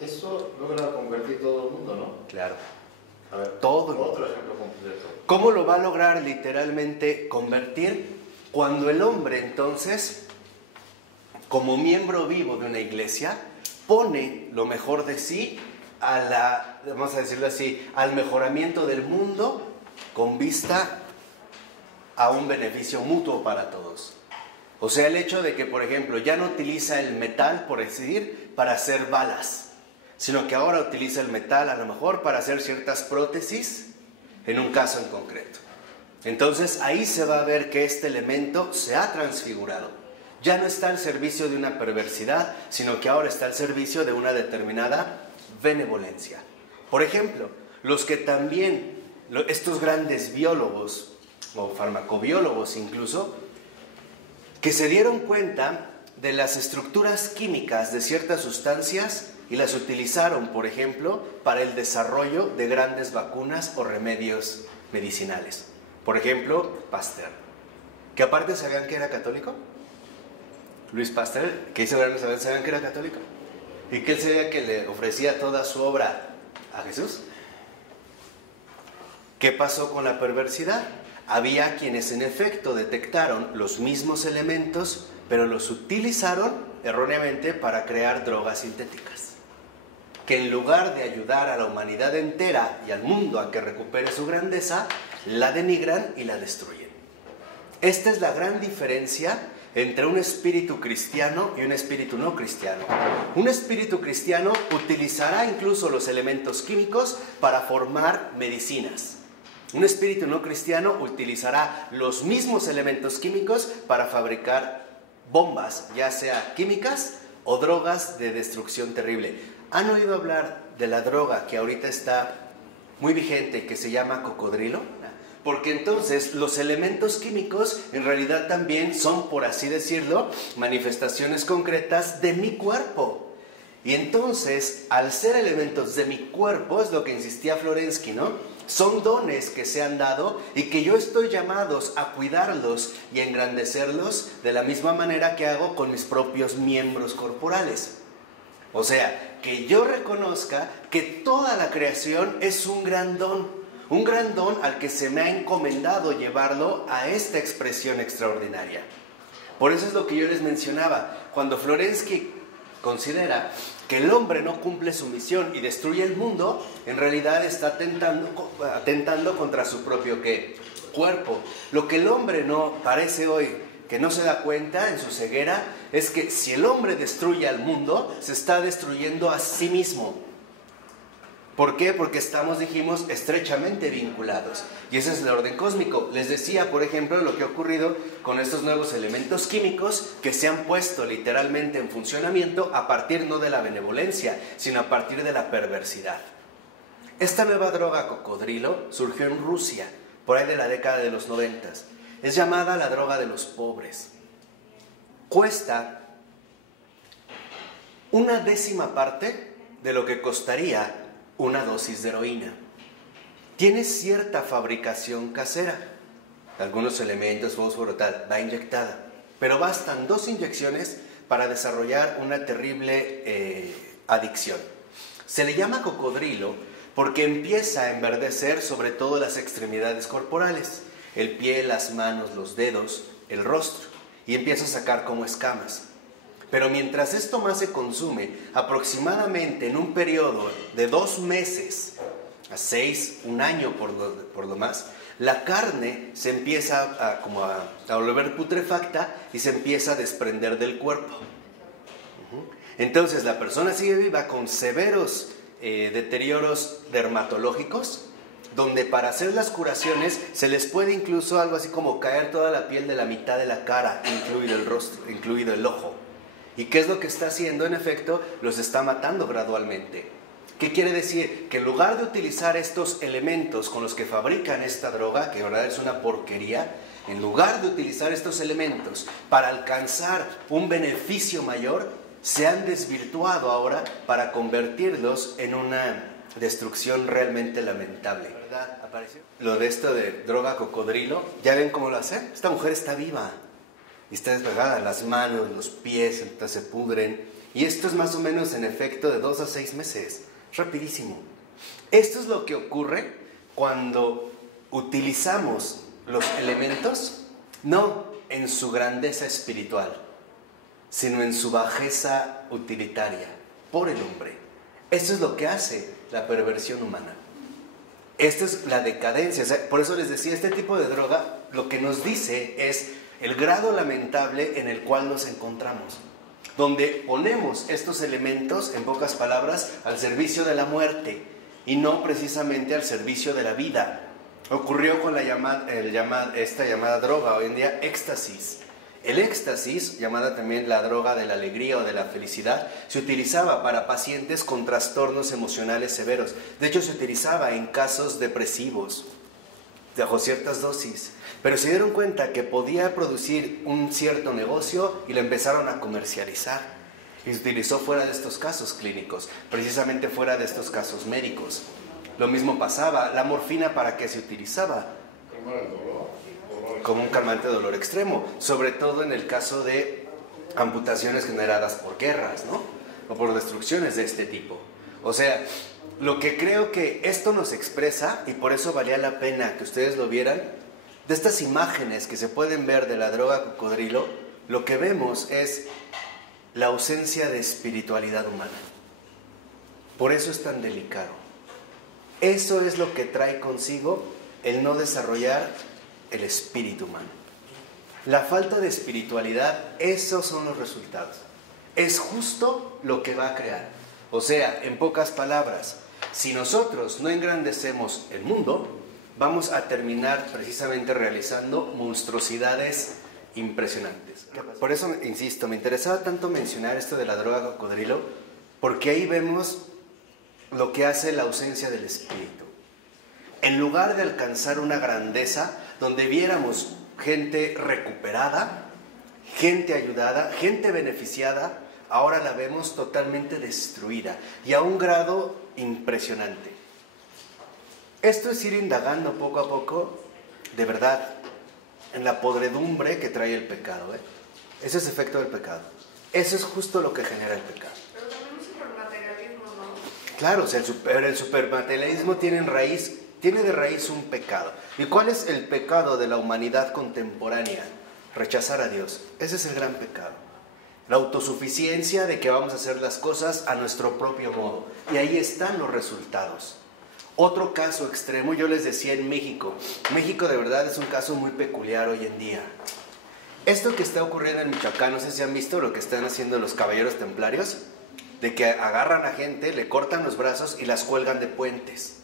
Eso logra convertir todo el mundo, ¿no? Claro. A ver, todo. Otro ejemplo completo. ¿Cómo lo va a lograr literalmente convertir? Cuando el hombre, entonces, como miembro vivo de una iglesia, pone lo mejor de sí vamos a decirlo así, al mejoramiento del mundo con vista a un beneficio mutuo para todos. O sea, el hecho de que, por ejemplo, ya no utiliza el metal, por decir, para hacer balas, sino que ahora utiliza el metal a lo mejor para hacer ciertas prótesis en un caso en concreto. Entonces ahí se va a ver que este elemento se ha transfigurado. Ya no está al servicio de una perversidad, sino que ahora está al servicio de una determinada benevolencia. Por ejemplo, los que también, estos grandes biólogos o farmacobiólogos incluso, que se dieron cuenta de las estructuras químicas de ciertas sustancias y las utilizaron, por ejemplo, para el desarrollo de grandes vacunas o remedios medicinales. Por ejemplo, Pasteur, que aparte sabían que era católico. Luis Pasteur, que hizo grandes avances, ¿sabían que era católico? Y que él sabía que le ofrecía toda su obra a Jesús. ¿Qué pasó con la perversidad? Había quienes en efecto detectaron los mismos elementos, pero los utilizaron erróneamente para crear drogas sintéticas, que en lugar de ayudar a la humanidad entera y al mundo a que recupere su grandeza, la denigran y la destruyen. Esta es la gran diferencia entre un espíritu cristiano y un espíritu no cristiano. Un espíritu cristiano utilizará incluso los elementos químicos para formar medicinas. Un espíritu no cristiano utilizará los mismos elementos químicos para fabricar bombas, ya sea químicas o drogas de destrucción terrible. ¿Han oído hablar de la droga que ahorita está muy vigente, que se llama cocodrilo? Porque entonces los elementos químicos en realidad también son, por así decirlo, manifestaciones concretas de mi cuerpo. Y entonces, al ser elementos de mi cuerpo, es lo que insistía Florensky, ¿no? Son dones que se han dado y que yo estoy llamados a cuidarlos y a engrandecerlos de la misma manera que hago con mis propios miembros corporales. O sea, que yo reconozca que toda la creación es un gran don al que se me ha encomendado llevarlo a esta expresión extraordinaria. Por eso es lo que yo les mencionaba, cuando Florensky considera que el hombre no cumple su misión y destruye el mundo, en realidad está atentando contra su propio ¿qué? Cuerpo. Lo que el hombre no parece hoy, que no se da cuenta en su ceguera, es que si el hombre destruye al mundo, se está destruyendo a sí mismo. ¿Por qué? Porque estamos, dijimos, estrechamente vinculados. Y ese es el orden cósmico. Les decía, por ejemplo, lo que ha ocurrido con estos nuevos elementos químicos que se han puesto literalmente en funcionamiento a partir no de la benevolencia, sino a partir de la perversidad. Esta nueva droga cocodrilo surgió en Rusia, por ahí de la década de los 90. Es llamada la droga de los pobres. Cuesta 1/10 parte de lo que costaría una dosis de heroína. Tiene cierta fabricación casera, algunos elementos, fósforo, tal, va inyectada, pero bastan 2 inyecciones para desarrollar una terrible adicción. Se le llama cocodrilo porque empieza a enverdecer sobre todo las extremidades corporales, el pie, las manos, los dedos, el rostro, y empieza a sacar como escamas. Pero mientras esto más se consume, aproximadamente en un periodo de 2 meses a 6, un año por lo más, la carne se empieza a volver putrefacta y se empieza a desprender del cuerpo. Entonces la persona sigue viva con severos deterioros dermatológicos, donde para hacer las curaciones se les puede incluso algo así como caer toda la piel de la mitad de la cara, incluido el rostro, incluido el ojo. ¿Y qué es lo que está haciendo? En efecto, los está matando gradualmente. ¿Qué quiere decir? Que en lugar de utilizar estos elementos con los que fabrican esta droga, que de verdad es una porquería, en lugar de utilizar estos elementos para alcanzar un beneficio mayor, se han desvirtuado ahora para convertirlos en una destrucción realmente lamentable. ¿Verdad? ¿Apareció? Lo de esto de droga cocodrilo, ¿ya ven cómo lo hace? Esta mujer está viva. Y está despegada, las manos, los pies, entonces se pudren. Y esto es más o menos en efecto de 2 a 6 meses. Rapidísimo. Esto es lo que ocurre cuando utilizamos los elementos, no en su grandeza espiritual, sino en su bajeza utilitaria, por el hombre. Esto es lo que hace la perversión humana. Esta es la decadencia. O sea, por eso les decía, este tipo de droga lo que nos dice es el grado lamentable en el cual nos encontramos, donde ponemos estos elementos, en pocas palabras, al servicio de la muerte y no precisamente al servicio de la vida. Ocurrió con esta llamada droga, hoy en día éxtasis. El éxtasis, llamada también la droga de la alegría o de la felicidad, se utilizaba para pacientes con trastornos emocionales severos. De hecho, se utilizaba en casos depresivos, bajo ciertas dosis. Pero se dieron cuenta que podía producir un cierto negocio y lo empezaron a comercializar. Y se utilizó fuera de estos casos clínicos, precisamente fuera de estos casos médicos. Lo mismo pasaba, la morfina, ¿para qué se utilizaba? Como un calmante de dolor extremo, sobre todo en el caso de amputaciones generadas por guerras, ¿no? O por destrucciones de este tipo. O sea, lo que creo que esto nos expresa, y por eso valía la pena que ustedes lo vieran, de estas imágenes que se pueden ver de la droga cocodrilo, lo que vemos es la ausencia de espiritualidad humana. Por eso es tan delicado. Eso es lo que trae consigo el no desarrollar el espíritu humano. La falta de espiritualidad, esos son los resultados. Es justo lo que va a crear. O sea, en pocas palabras, si nosotros no engrandecemos el mundo, vamos a terminar precisamente realizando monstruosidades impresionantes. Por eso, insisto, me interesaba tanto mencionar esto de la droga cocodrilo, porque ahí vemos lo que hace la ausencia del espíritu. En lugar de alcanzar una grandeza donde viéramos gente recuperada, gente ayudada, gente beneficiada, ahora la vemos totalmente destruida y a un grado impresionante. Esto es ir indagando poco a poco, de verdad, en la podredumbre que trae el pecado, ¿eh? Ese es efecto del pecado. Eso es justo lo que genera el pecado. Pero también un supermaterialismo, ¿no? Claro, o sea, el supermaterialismo tiene de raíz un pecado. ¿Y cuál es el pecado de la humanidad contemporánea? Rechazar a Dios. Ese es el gran pecado. La autosuficiencia de que vamos a hacer las cosas a nuestro propio modo. Y ahí están los resultados. Otro caso extremo, yo les decía en México. México de verdad es un caso muy peculiar hoy en día. Esto que está ocurriendo en Michoacán, no sé si han visto lo que están haciendo los caballeros templarios, de que agarran a gente, le cortan los brazos y las cuelgan de puentes.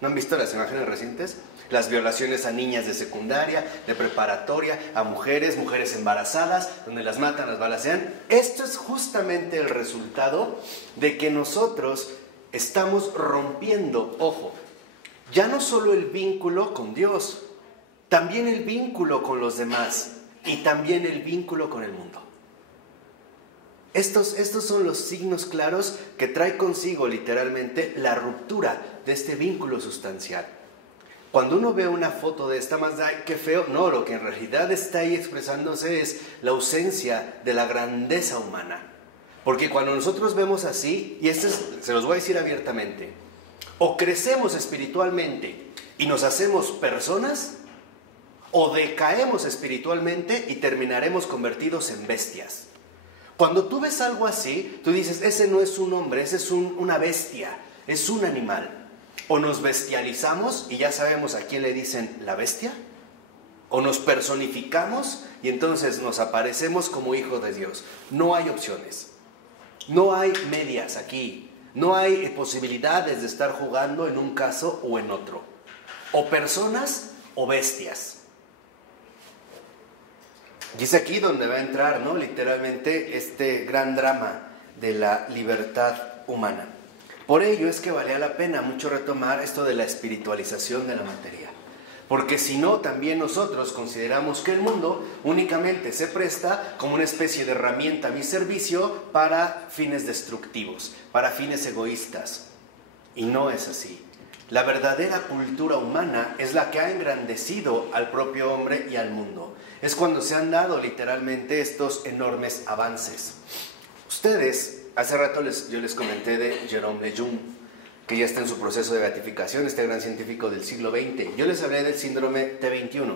¿No han visto las imágenes recientes? Las violaciones a niñas de secundaria, de preparatoria, a mujeres embarazadas, donde las matan, las balacean. Esto es justamente el resultado de que nosotros estamos rompiendo, ojo, ya no solo el vínculo con Dios, también el vínculo con los demás y también el vínculo con el mundo. Estos son los signos claros que trae consigo literalmente la ruptura de este vínculo sustancial. Cuando uno ve una foto de esta, más ¡ay, qué feo! No, lo que en realidad está ahí expresándose es la ausencia de la grandeza humana. Porque cuando nosotros vemos así, y se los voy a decir abiertamente, o crecemos espiritualmente y nos hacemos personas, o decaemos espiritualmente y terminaremos convertidos en bestias. Cuando tú ves algo así, tú dices, ese no es un hombre, ese es una bestia, es un animal. O nos bestializamos y ya sabemos a quién le dicen la bestia, o nos personificamos y entonces nos aparecemos como hijos de Dios. No hay opciones, no hay medias aquí, no hay posibilidades de estar jugando en un caso o en otro. O personas o bestias. Y es aquí donde va a entrar, ¿no?, literalmente este gran drama de la libertad humana. Por ello es que valía la pena mucho retomar esto de la espiritualización de la materia. Porque si no, también nosotros consideramos que el mundo únicamente se presta como una especie de herramienta a mi servicio para fines destructivos, para fines egoístas. Y no es así. La verdadera cultura humana es la que ha engrandecido al propio hombre y al mundo. Es cuando se han dado literalmente estos enormes avances. Ustedes, hace rato yo les comenté de Jerome Lejeune, que ya está en su proceso de beatificación, este gran científico del siglo XX. Yo les hablé del síndrome T21.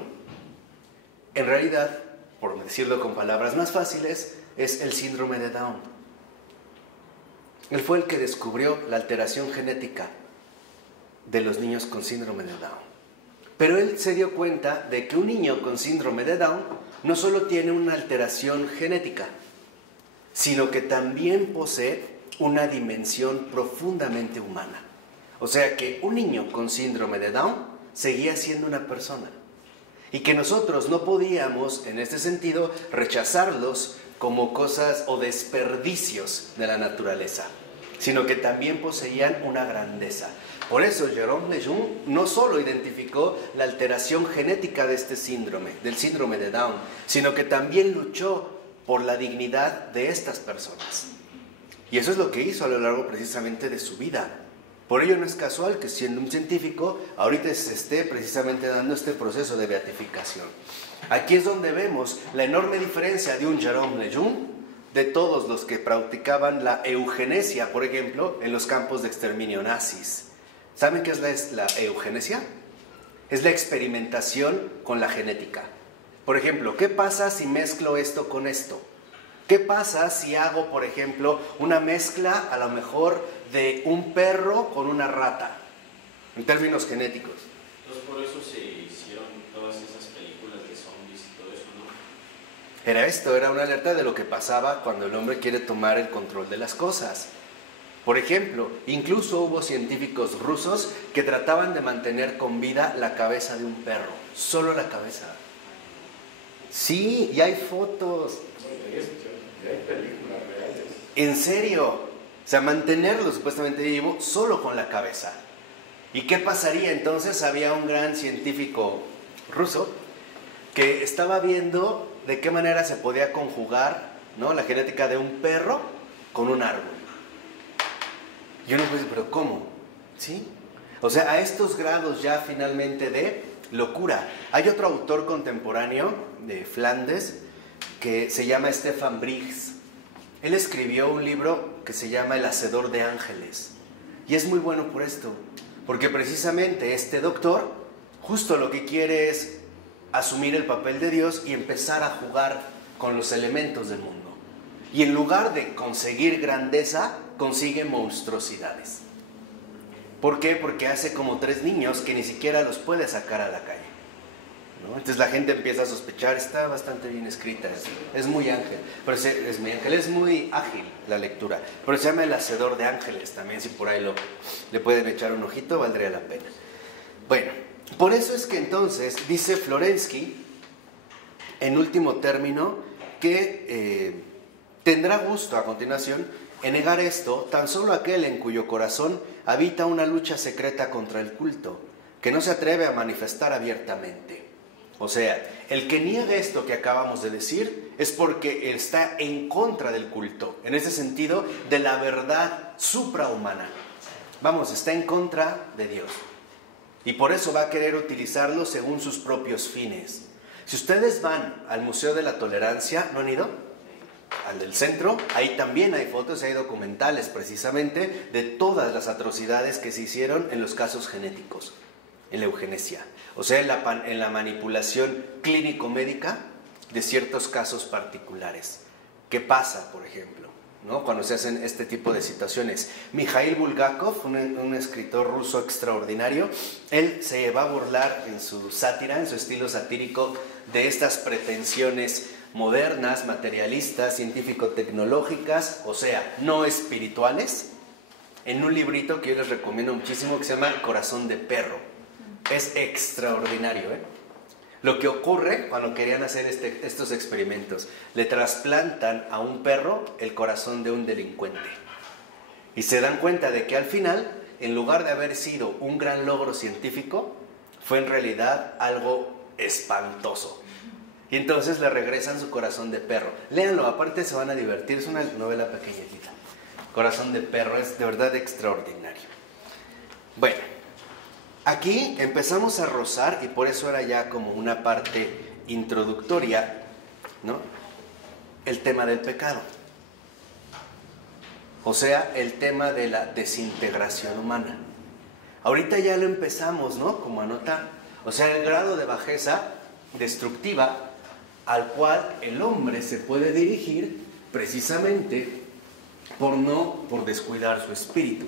En realidad, por decirlo con palabras más fáciles, es el síndrome de Down. Él fue el que descubrió la alteración genética de los niños con síndrome de Down. Pero él se dio cuenta de que un niño con síndrome de Down no solo tiene una alteración genética, sino que también posee una dimensión profundamente humana. O sea que un niño con síndrome de Down seguía siendo una persona. Y que nosotros no podíamos, en este sentido, rechazarlos como cosas o desperdicios de la naturaleza, sino que también poseían una grandeza. Por eso Jérôme Lejeune no solo identificó la alteración genética de este síndrome, del síndrome de Down, sino que también luchó por la dignidad de estas personas. Y eso es lo que hizo a lo largo precisamente de su vida. Por ello no es casual que, siendo un científico, ahorita se esté precisamente dando este proceso de beatificación. Aquí es donde vemos la enorme diferencia de un Jérôme Lejeune de todos los que practicaban la eugenesia, por ejemplo, en los campos de exterminio nazis. ¿Saben qué es la eugenesia? Es la experimentación con la genética. Por ejemplo, ¿qué pasa si mezclo esto con esto? ¿Qué pasa si hago, por ejemplo, una mezcla a lo mejor de un perro con una rata, en términos genéticos? Entonces por eso se hicieron todas esas películas de zombies y todo eso, ¿no? Era una alerta de lo que pasaba cuando el hombre quiere tomar el control de las cosas. Por ejemplo, incluso hubo científicos rusos que trataban de mantener con vida la cabeza de un perro, solo la cabeza. Sí, y hay fotos. Hay películas reales. En serio, o sea, mantenerlo supuestamente vivo solo con la cabeza. ¿Y qué pasaría entonces? Había un gran científico ruso que estaba viendo de qué manera se podía conjugar, ¿no?, la genética de un perro con un árbol. Y uno dice, ¿pero cómo? ¿Sí? O sea, a estos grados ya finalmente de locura. Hay otro autor contemporáneo de Flandes que se llama Stefan Briggs. Él escribió un libro que se llama El Hacedor de Ángeles. Y es muy bueno por esto, porque precisamente este doctor justo lo que quiere es asumir el papel de Dios y empezar a jugar con los elementos del mundo. Y en lugar de conseguir grandeza, consigue monstruosidades. ¿Por qué? Porque hace como 3 niños que ni siquiera los puede sacar a la calle, ¿no? Entonces la gente empieza a sospechar, está bastante bien escrita, es muy ángel, pero es muy ágil la lectura, pero se llama El Hacedor de Ángeles también, si por ahí le pueden echar un ojito, valdría la pena. Bueno, por eso es que entonces dice Florensky, en último término, que tendrá gusto a continuación en negar esto tan solo aquel en cuyo corazón habita una lucha secreta contra el culto, que no se atreve a manifestar abiertamente. O sea, el que niega esto que acabamos de decir es porque está en contra del culto, en ese sentido de la verdad suprahumana. Vamos, está en contra de Dios. Y por eso va a querer utilizarlo según sus propios fines. Si ustedes van al Museo de la Tolerancia, ¿no han ido? Al del centro, ahí también hay fotos, hay documentales precisamente de todas las atrocidades que se hicieron en los casos genéticos, en la eugenesia. O sea, en la manipulación clínico-médica de ciertos casos particulares. ¿Qué pasa, por ejemplo, ¿no?, cuando se hacen este tipo de situaciones? Mikhail Bulgakov, un escritor ruso extraordinario, él se va a burlar en su sátira, en su estilo satírico, de estas pretensiones modernas, materialistas, científico-tecnológicas, o sea, no espirituales, en un librito que yo les recomiendo muchísimo que se llama Corazón de Perro. Es extraordinario, ¿eh? Lo que ocurre cuando querían hacer estos experimentos, le trasplantan a un perro el corazón de un delincuente. Y se dan cuenta de que al final, en lugar de haber sido un gran logro científico, fue en realidad algo espantoso. Y entonces le regresan su corazón de perro. Léanlo, aparte se van a divertir, es una novela pequeñita. Corazón de Perro, es de verdad extraordinario. Bueno, aquí empezamos a rozar, y por eso era ya como una parte introductoria, ¿no?, el tema del pecado. O sea, el tema de la desintegración humana. Ahorita ya lo empezamos, ¿no?, como a notar. O sea, el grado de bajeza destructiva al cual el hombre se puede dirigir precisamente por descuidar su espíritu,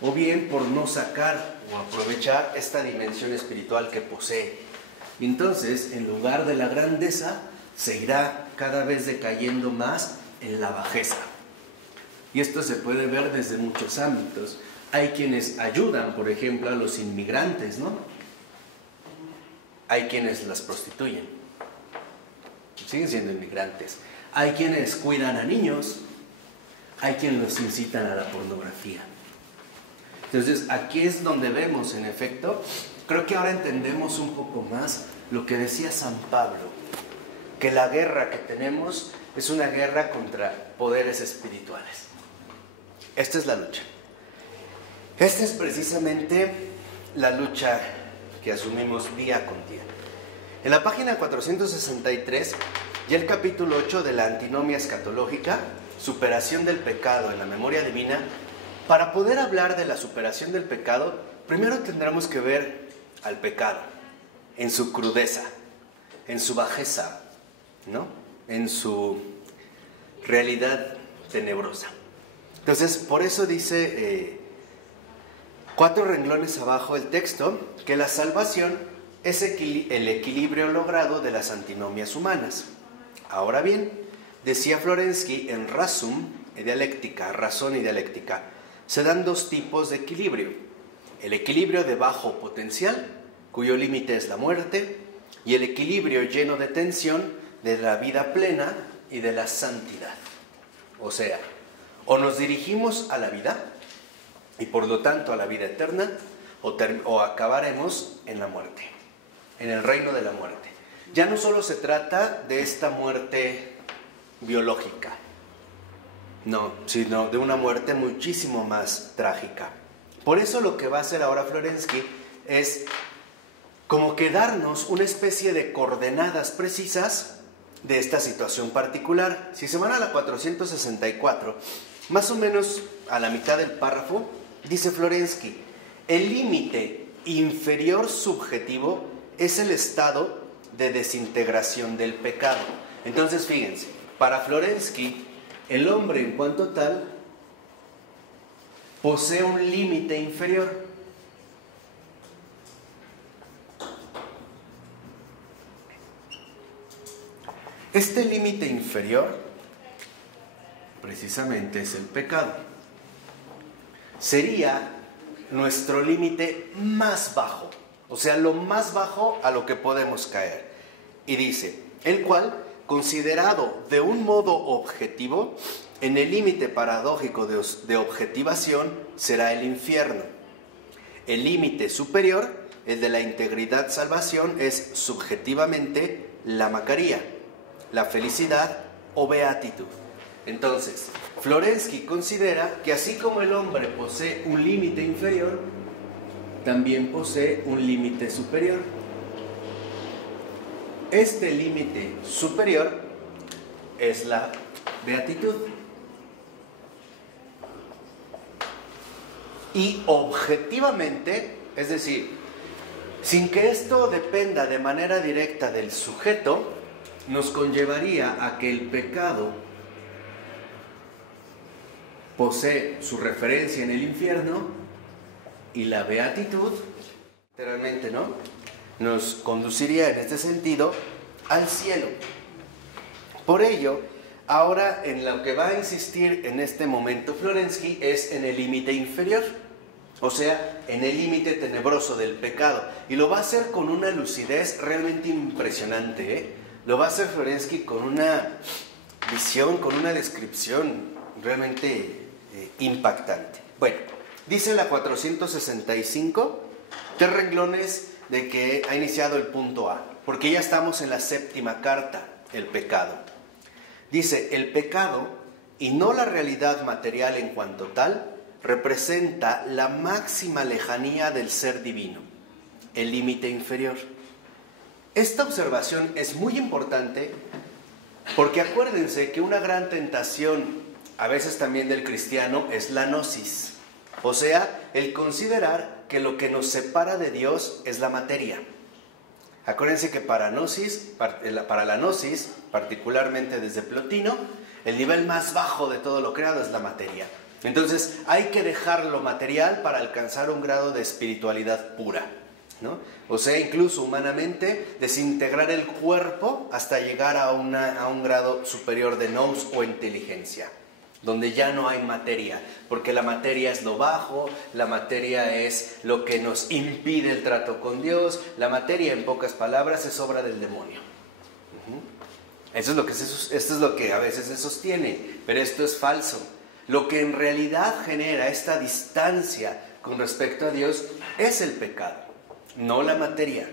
o bien por no sacar o aprovechar esta dimensión espiritual que posee. Entonces, en lugar de la grandeza, se irá cada vez decayendo más en la bajeza. Y esto se puede ver desde muchos ámbitos. Hay quienes ayudan, por ejemplo, a los inmigrantes, ¿no? Hay quienes las prostituyen. Siguen siendo inmigrantes. Hay quienes cuidan a niños. Hay quienes los incitan a la pornografía. Entonces, aquí es donde vemos, en efecto, creo que ahora entendemos un poco más lo que decía San Pablo, que la guerra que tenemos es una guerra contra poderes espirituales. Esta es la lucha. Esta es precisamente la lucha que asumimos día con día. En la página 463, ya el capítulo 8 de la antinomia escatológica, superación del pecado en la memoria divina. Para poder hablar de la superación del pecado, primero tendremos que ver al pecado en su crudeza, en su bajeza, ¿no? En su realidad tenebrosa. Entonces, por eso dice 4 renglones abajo el texto, que la salvación es el equilibrio logrado de las antinomias humanas. Ahora bien, decía Florensky en Razón y dialéctica, se dan 2 tipos de equilibrio: el equilibrio de bajo potencial, cuyo límite es la muerte, y el equilibrio lleno de tensión de la vida plena y de la santidad. O sea, o nos dirigimos a la vida, y por lo tanto a la vida eterna, o acabaremos en la muerte, en el reino de la muerte. Ya no solo se trata de esta muerte biológica, no, sino de una muerte muchísimo más trágica. Por eso lo que va a hacer ahora Florensky es como que darnos una especie de coordenadas precisas de esta situación particular. Si se van a la 464, más o menos a la mitad del párrafo, dice Florensky: el límite inferior subjetivo es el estado de desintegración del pecado. Entonces, fíjense, para Florensky, el hombre en cuanto tal posee un límite inferior. Este límite inferior precisamente es el pecado. Sería nuestro límite más bajo, o sea, lo más bajo a lo que podemos caer. Y dice, el cual, considerado de un modo objetivo, en el límite paradójico de objetivación, será el infierno. El límite superior, el de la integridad salvación, es subjetivamente la Macaría, la felicidad o beatitud. Entonces, Florensky considera que así como el hombre posee un límite inferior, también posee un límite superior. Este límite superior es la beatitud. Y objetivamente, es decir, sin que esto dependa de manera directa del sujeto, nos conllevaría a que el pecado posee su referencia en el infierno y la beatitud, literalmente, ¿no?, nos conduciría en este sentido al cielo. Por ello, ahora en lo que va a insistir en este momento Florensky es en el límite inferior, o sea, en el límite tenebroso del pecado, y lo va a hacer con una lucidez realmente impresionante, ¿eh? Lo va a hacer Florensky con una visión, con una descripción realmente impactante. Bueno, dice la 465, 3 renglones de que ha iniciado el punto A, porque ya estamos en la 7ª carta, el pecado. Dice, el pecado, y no la realidad material en cuanto tal, representa la máxima lejanía del ser divino, el límite inferior. Esta observación es muy importante porque acuérdense que una gran tentación, a veces también del cristiano, es la gnosis, o sea, el considerar que lo que nos separa de Dios es la materia. Acuérdense que para la gnosis, particularmente desde Plotino, el nivel más bajo de todo lo creado es la materia. Entonces hay que dejar lo material para alcanzar un grado de espiritualidad pura. ¿no? O sea, incluso humanamente, desintegrar el cuerpo hasta llegar a un grado superior de nous o inteligencia, donde ya no hay materia, porque la materia es lo bajo, la materia es lo que nos impide el trato con Dios, la materia, en pocas palabras, es obra del demonio. Esto es lo que a veces se sostiene, pero esto es falso. Lo que en realidad genera esta distancia con respecto a Dios es el pecado, no la materia.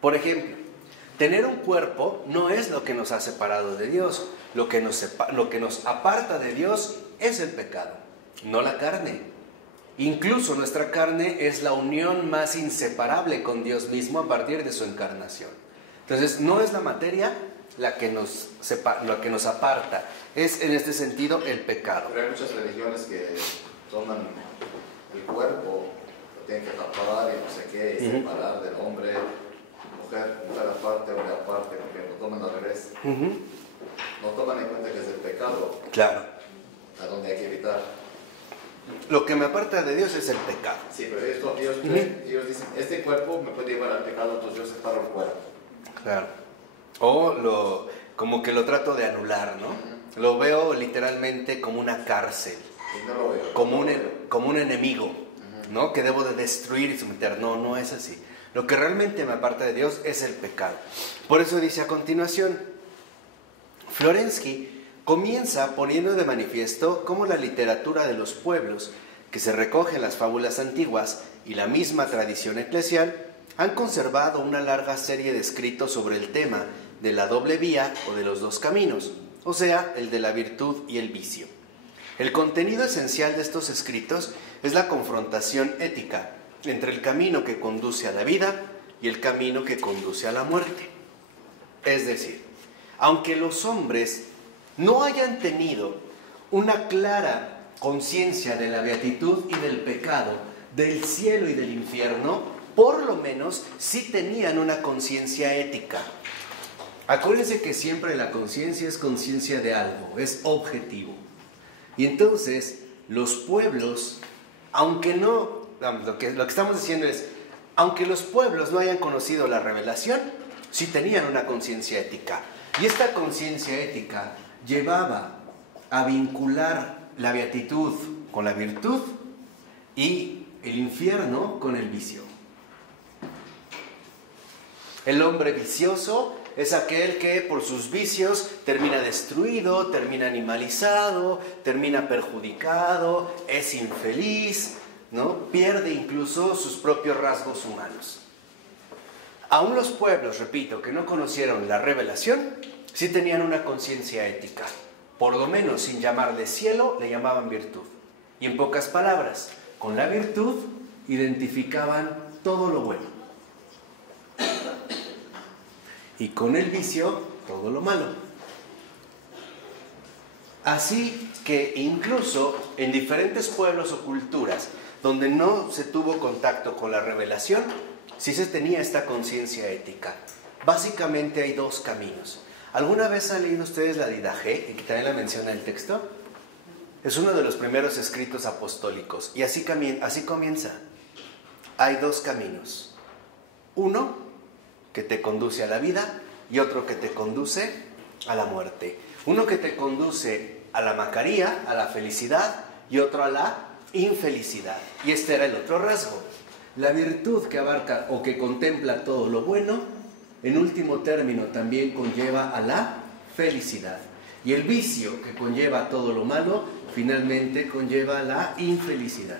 Por ejemplo, tener un cuerpo no es lo que nos ha separado de Dios. Lo que nos aparta de Dios es el pecado, no la carne. Incluso nuestra carne es la unión más inseparable con Dios mismo a partir de su encarnación. Entonces, no es la materia la que nos aparta, es en este sentido el pecado. Pero hay muchas religiones que toman el cuerpo, lo tienen que tapar y no sé qué, y separar del hombre, mujer aparte, hombre aparte, porque lo toman al revés. No toman en cuenta que es el pecado. Claro. A donde hay que evitar. Lo que me aparta de Dios es el pecado. Sí, pero ellos dicen, este cuerpo me puede llevar al pecado, entonces yo separo el cuerpo. Claro. O como que lo trato de anular, ¿no? Lo veo literalmente como una cárcel. Y no lo veo. Como un enemigo, ¿no? Que debo de destruir y someter. No es así. Lo que realmente me aparta de Dios es el pecado. Por eso dice a continuación, Florensky comienza poniendo de manifiesto cómo la literatura de los pueblos, que se recoge en las fábulas antiguas y la misma tradición eclesial, han conservado una larga serie de escritos sobre el tema de la doble vía o de los dos caminos, o sea, el de la virtud y el vicio. El contenido esencial de estos escritos es la confrontación ética entre el camino que conduce a la vida y el camino que conduce a la muerte. Es decir, aunque los hombres no hayan tenido una clara conciencia de la beatitud y del pecado, del cielo y del infierno, por lo menos sí tenían una conciencia ética. Acuérdense que siempre la conciencia es conciencia de algo, es objetivo. Y entonces los pueblos, aunque no, lo que estamos diciendo es, aunque los pueblos no hayan conocido la revelación, sí tenían una conciencia ética. Y esta conciencia ética llevaba a vincular la beatitud con la virtud y el infierno con el vicio. El hombre vicioso es aquel que por sus vicios termina destruido, termina animalizado, termina perjudicado, es infeliz, ¿no? Pierde incluso sus propios rasgos humanos. Aún los pueblos, repito, que no conocieron la revelación, sí tenían una conciencia ética. Por lo menos, sin llamarle cielo, le llamaban virtud. Y en pocas palabras, con la virtud identificaban todo lo bueno. Y con el vicio, todo lo malo. Así que incluso en diferentes pueblos o culturas donde no se tuvo contacto con la revelación, sí se tenía esta conciencia ética. Básicamente hay dos caminos. ¿Alguna vez han leído ustedes la Didache, y que también la menciona el texto? Es uno de los primeros escritos apostólicos. Y así comienza. Hay dos caminos. Uno que te conduce a la vida y otro que te conduce a la muerte. Uno que te conduce a la macaría, a la felicidad, y otro a la infelicidad. Y este era el otro rasgo. La virtud que abarca o que contempla todo lo bueno, en último término también conlleva a la felicidad. Y el vicio que conlleva todo lo malo, finalmente conlleva a la infelicidad.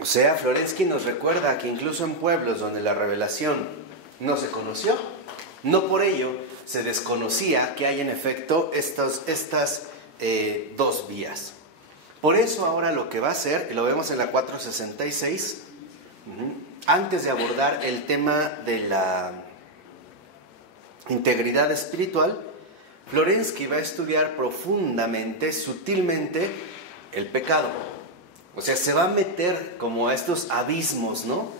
O sea, Florensky nos recuerda que incluso en pueblos donde la revelación no se conoció, no por ello se desconocía que hay en efecto estas dos vías. Por eso ahora lo que va a hacer, y lo vemos en la 466, antes de abordar el tema de la integridad espiritual, Florensky va a estudiar profundamente, sutilmente, el pecado. O sea, se va a meter como a estos abismos, ¿no?,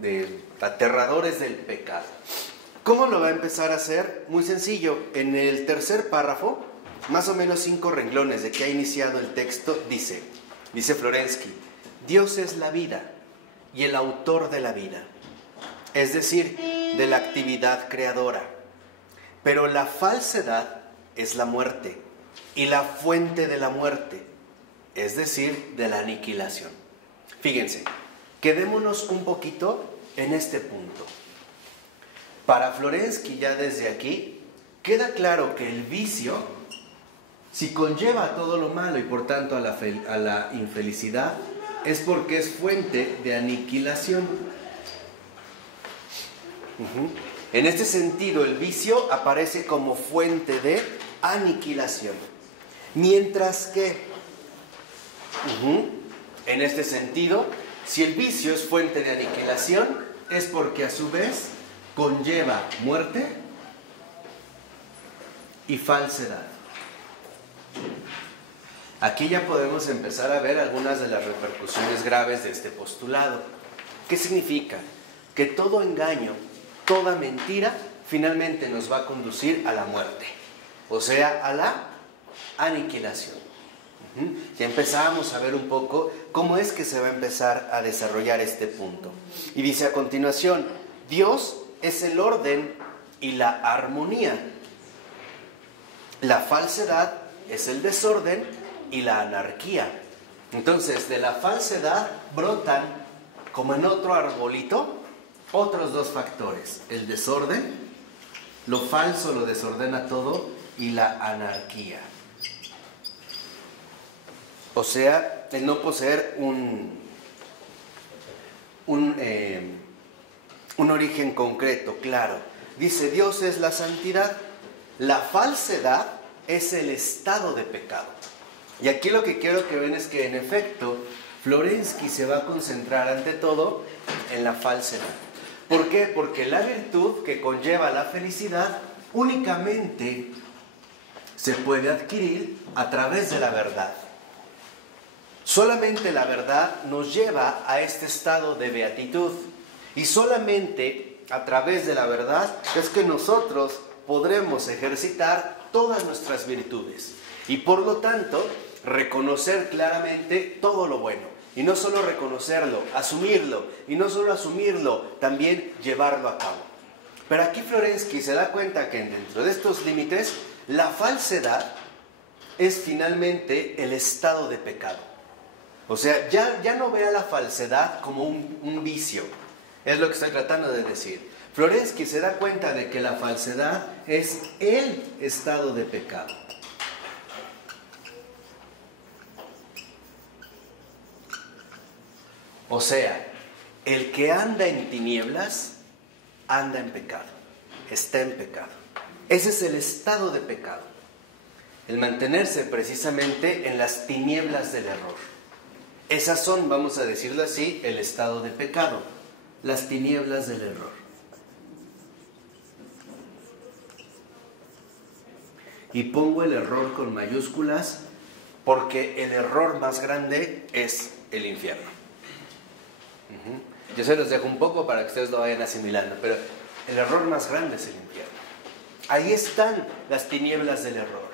de aterradores del pecado. ¿Cómo lo va a empezar a hacer? Muy sencillo. En el tercer párrafo, más o menos 5 renglones de que ha iniciado el texto, dice Florensky: Dios es la vida y el autor de la vida, es decir, de la actividad creadora. Pero la falsedad es la muerte y la fuente de la muerte, es decir, de la aniquilación. Fíjense, quedémonos un poquito en este punto. Para Florensky, ya desde aquí, queda claro que el vicio, si conlleva todo lo malo y por tanto a la infelicidad, es porque es fuente de aniquilación. En este sentido, el vicio aparece como fuente de aniquilación. Mientras que, en este sentido, si el vicio es fuente de aniquilación, es porque a su vez conlleva muerte y falsedad. Aquí ya podemos empezar a ver algunas de las repercusiones graves de este postulado. ¿Qué significa? Que todo engaño, toda mentira, finalmente nos va a conducir a la muerte, o sea, a la aniquilación. Ya empezamos a ver un poco cómo es que se va a empezar a desarrollar este punto. Y dice a continuación, Dios es el orden y la armonía. La falsedad es el desorden y la anarquía. Entonces, de la falsedad brotan, como en otro arbolito, otros dos factores: el desorden, lo falso lo desordena todo, y la anarquía. O sea, el no poseer un origen concreto, claro. Dice, Dios es la santidad, la falsedad es el estado de pecado. Y aquí lo que quiero que vean es que, en efecto, Florensky se va a concentrar ante todo en la falsedad. ¿Por qué? Porque la virtud que conlleva la felicidad únicamente se puede adquirir a través de la verdad. Solamente la verdad nos lleva a este estado de beatitud. Y solamente a través de la verdad es que nosotros podremos ejercitar todas nuestras virtudes. Y por lo tanto, reconocer claramente todo lo bueno. Y no solo reconocerlo, asumirlo. Y no solo asumirlo, también llevarlo a cabo. Pero aquí Florensky se da cuenta que dentro de estos límites, la falsedad es finalmente el estado de pecado. O sea, ya no vea la falsedad como un vicio. Es lo que estoy tratando de decir. Florensky se da cuenta de que la falsedad es el estado de pecado. O sea, el que anda en tinieblas, anda en pecado, está en pecado. Ese es el estado de pecado. El mantenerse precisamente en las tinieblas del error. Esas son, vamos a decirlo así, el estado de pecado, las tinieblas del error. Y pongo el error con mayúsculas porque el error más grande es el infierno. Yo se los dejo un poco para que ustedes lo vayan asimilando, pero el error más grande es el infierno. Ahí están las tinieblas del error.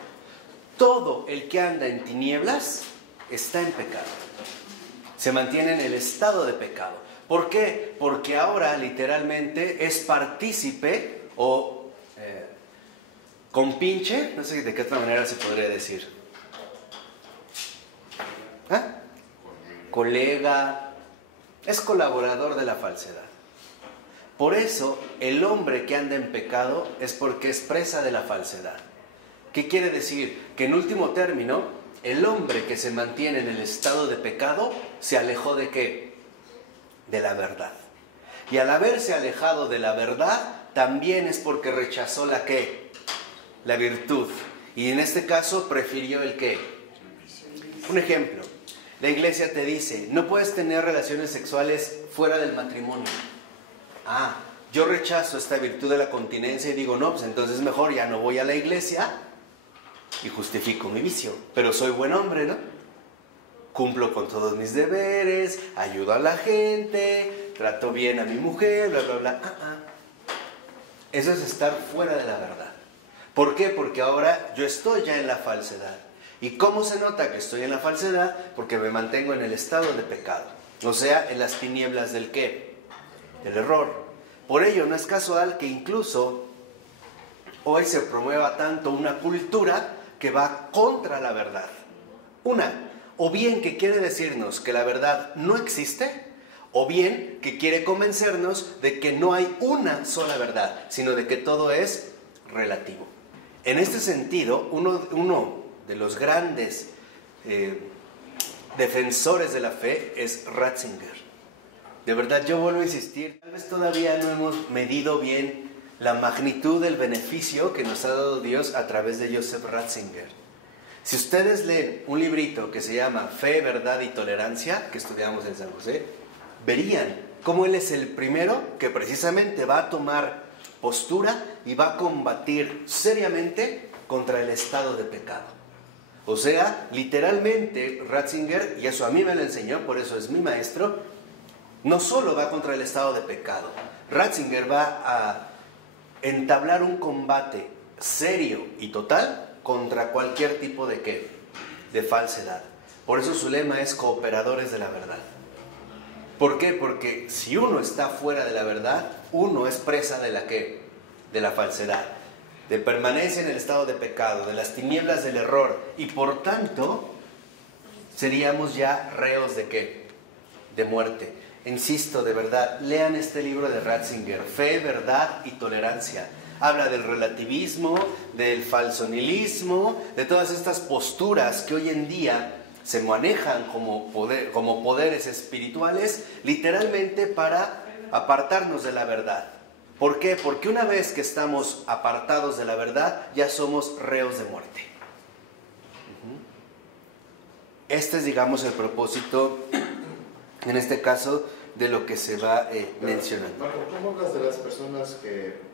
Todo el que anda en tinieblas está en pecado. Se mantiene en el estado de pecado. ¿Por qué? Porque ahora literalmente es partícipe o compinche, no sé de qué otra manera se podría decir. Colega, es colaborador de la falsedad. Por eso, el hombre que anda en pecado es porque es presa de la falsedad. ¿Qué quiere decir? Que en último término, el hombre que se mantiene en el estado de pecado se alejó ¿de qué? De la verdad. Y al haberse alejado de la verdad, también es porque rechazó la ¿qué? La virtud. Y en este caso prefirió el ¿qué? Un ejemplo. La iglesia te dice, no puedes tener relaciones sexuales fuera del matrimonio. Yo rechazo esta virtud de la continencia y digo, no, pues entonces mejor ya no voy a la iglesia y justifico mi vicio. Pero soy buen hombre, ¿no? Cumplo con todos mis deberes, ayudo a la gente, trato bien a mi mujer, bla, bla, bla. Eso es estar fuera de la verdad. ¿Por qué? Porque ahora yo estoy ya en la falsedad. ¿Y cómo se nota que estoy en la falsedad? Porque me mantengo en el estado de pecado. O sea, en las tinieblas del ¿qué? Del error. Por ello, no es casual que incluso hoy se promueva tanto una cultura que va contra la verdad. O bien que quiere decirnos que la verdad no existe, o bien que quiere convencernos de que no hay una sola verdad, sino de que todo es relativo. En este sentido, uno de los grandes defensores de la fe es Ratzinger. De verdad, yo vuelvo a insistir, tal vez todavía no hemos medido bien la magnitud del beneficio que nos ha dado Dios a través de Joseph Ratzinger. Si ustedes leen un librito que se llama Fe, Verdad y Tolerancia, que estudiamos en San José, verían cómo él es el primero que precisamente va a tomar postura y va a combatir seriamente contra el estado de pecado. O sea, literalmente Ratzinger, y eso a mí me lo enseñó, por eso es mi maestro, no solo va contra el estado de pecado. Ratzinger va a entablar un combate serio y total contra cualquier tipo de ¿qué? De falsedad. Por eso su lema es cooperadores de la verdad. ¿Por qué? Porque si uno está fuera de la verdad, uno es presa de la ¿qué? De la falsedad, de permanencia en el estado de pecado, de las tinieblas del error, y por tanto seríamos ya reos de ¿qué? De muerte. Insisto, de verdad, lean este libro de Ratzinger, Fe, Verdad y Tolerancia. Habla del relativismo, del falsonilismo, de todas estas posturas que hoy en día se manejan como poderes espirituales, literalmente para apartarnos de la verdad. ¿Por qué? Porque una vez que estamos apartados de la verdad, ya somos reos de muerte. Este es, digamos, el propósito, en este caso, de lo que se va mencionando. Marco, ¿cómo hablas de las personas que,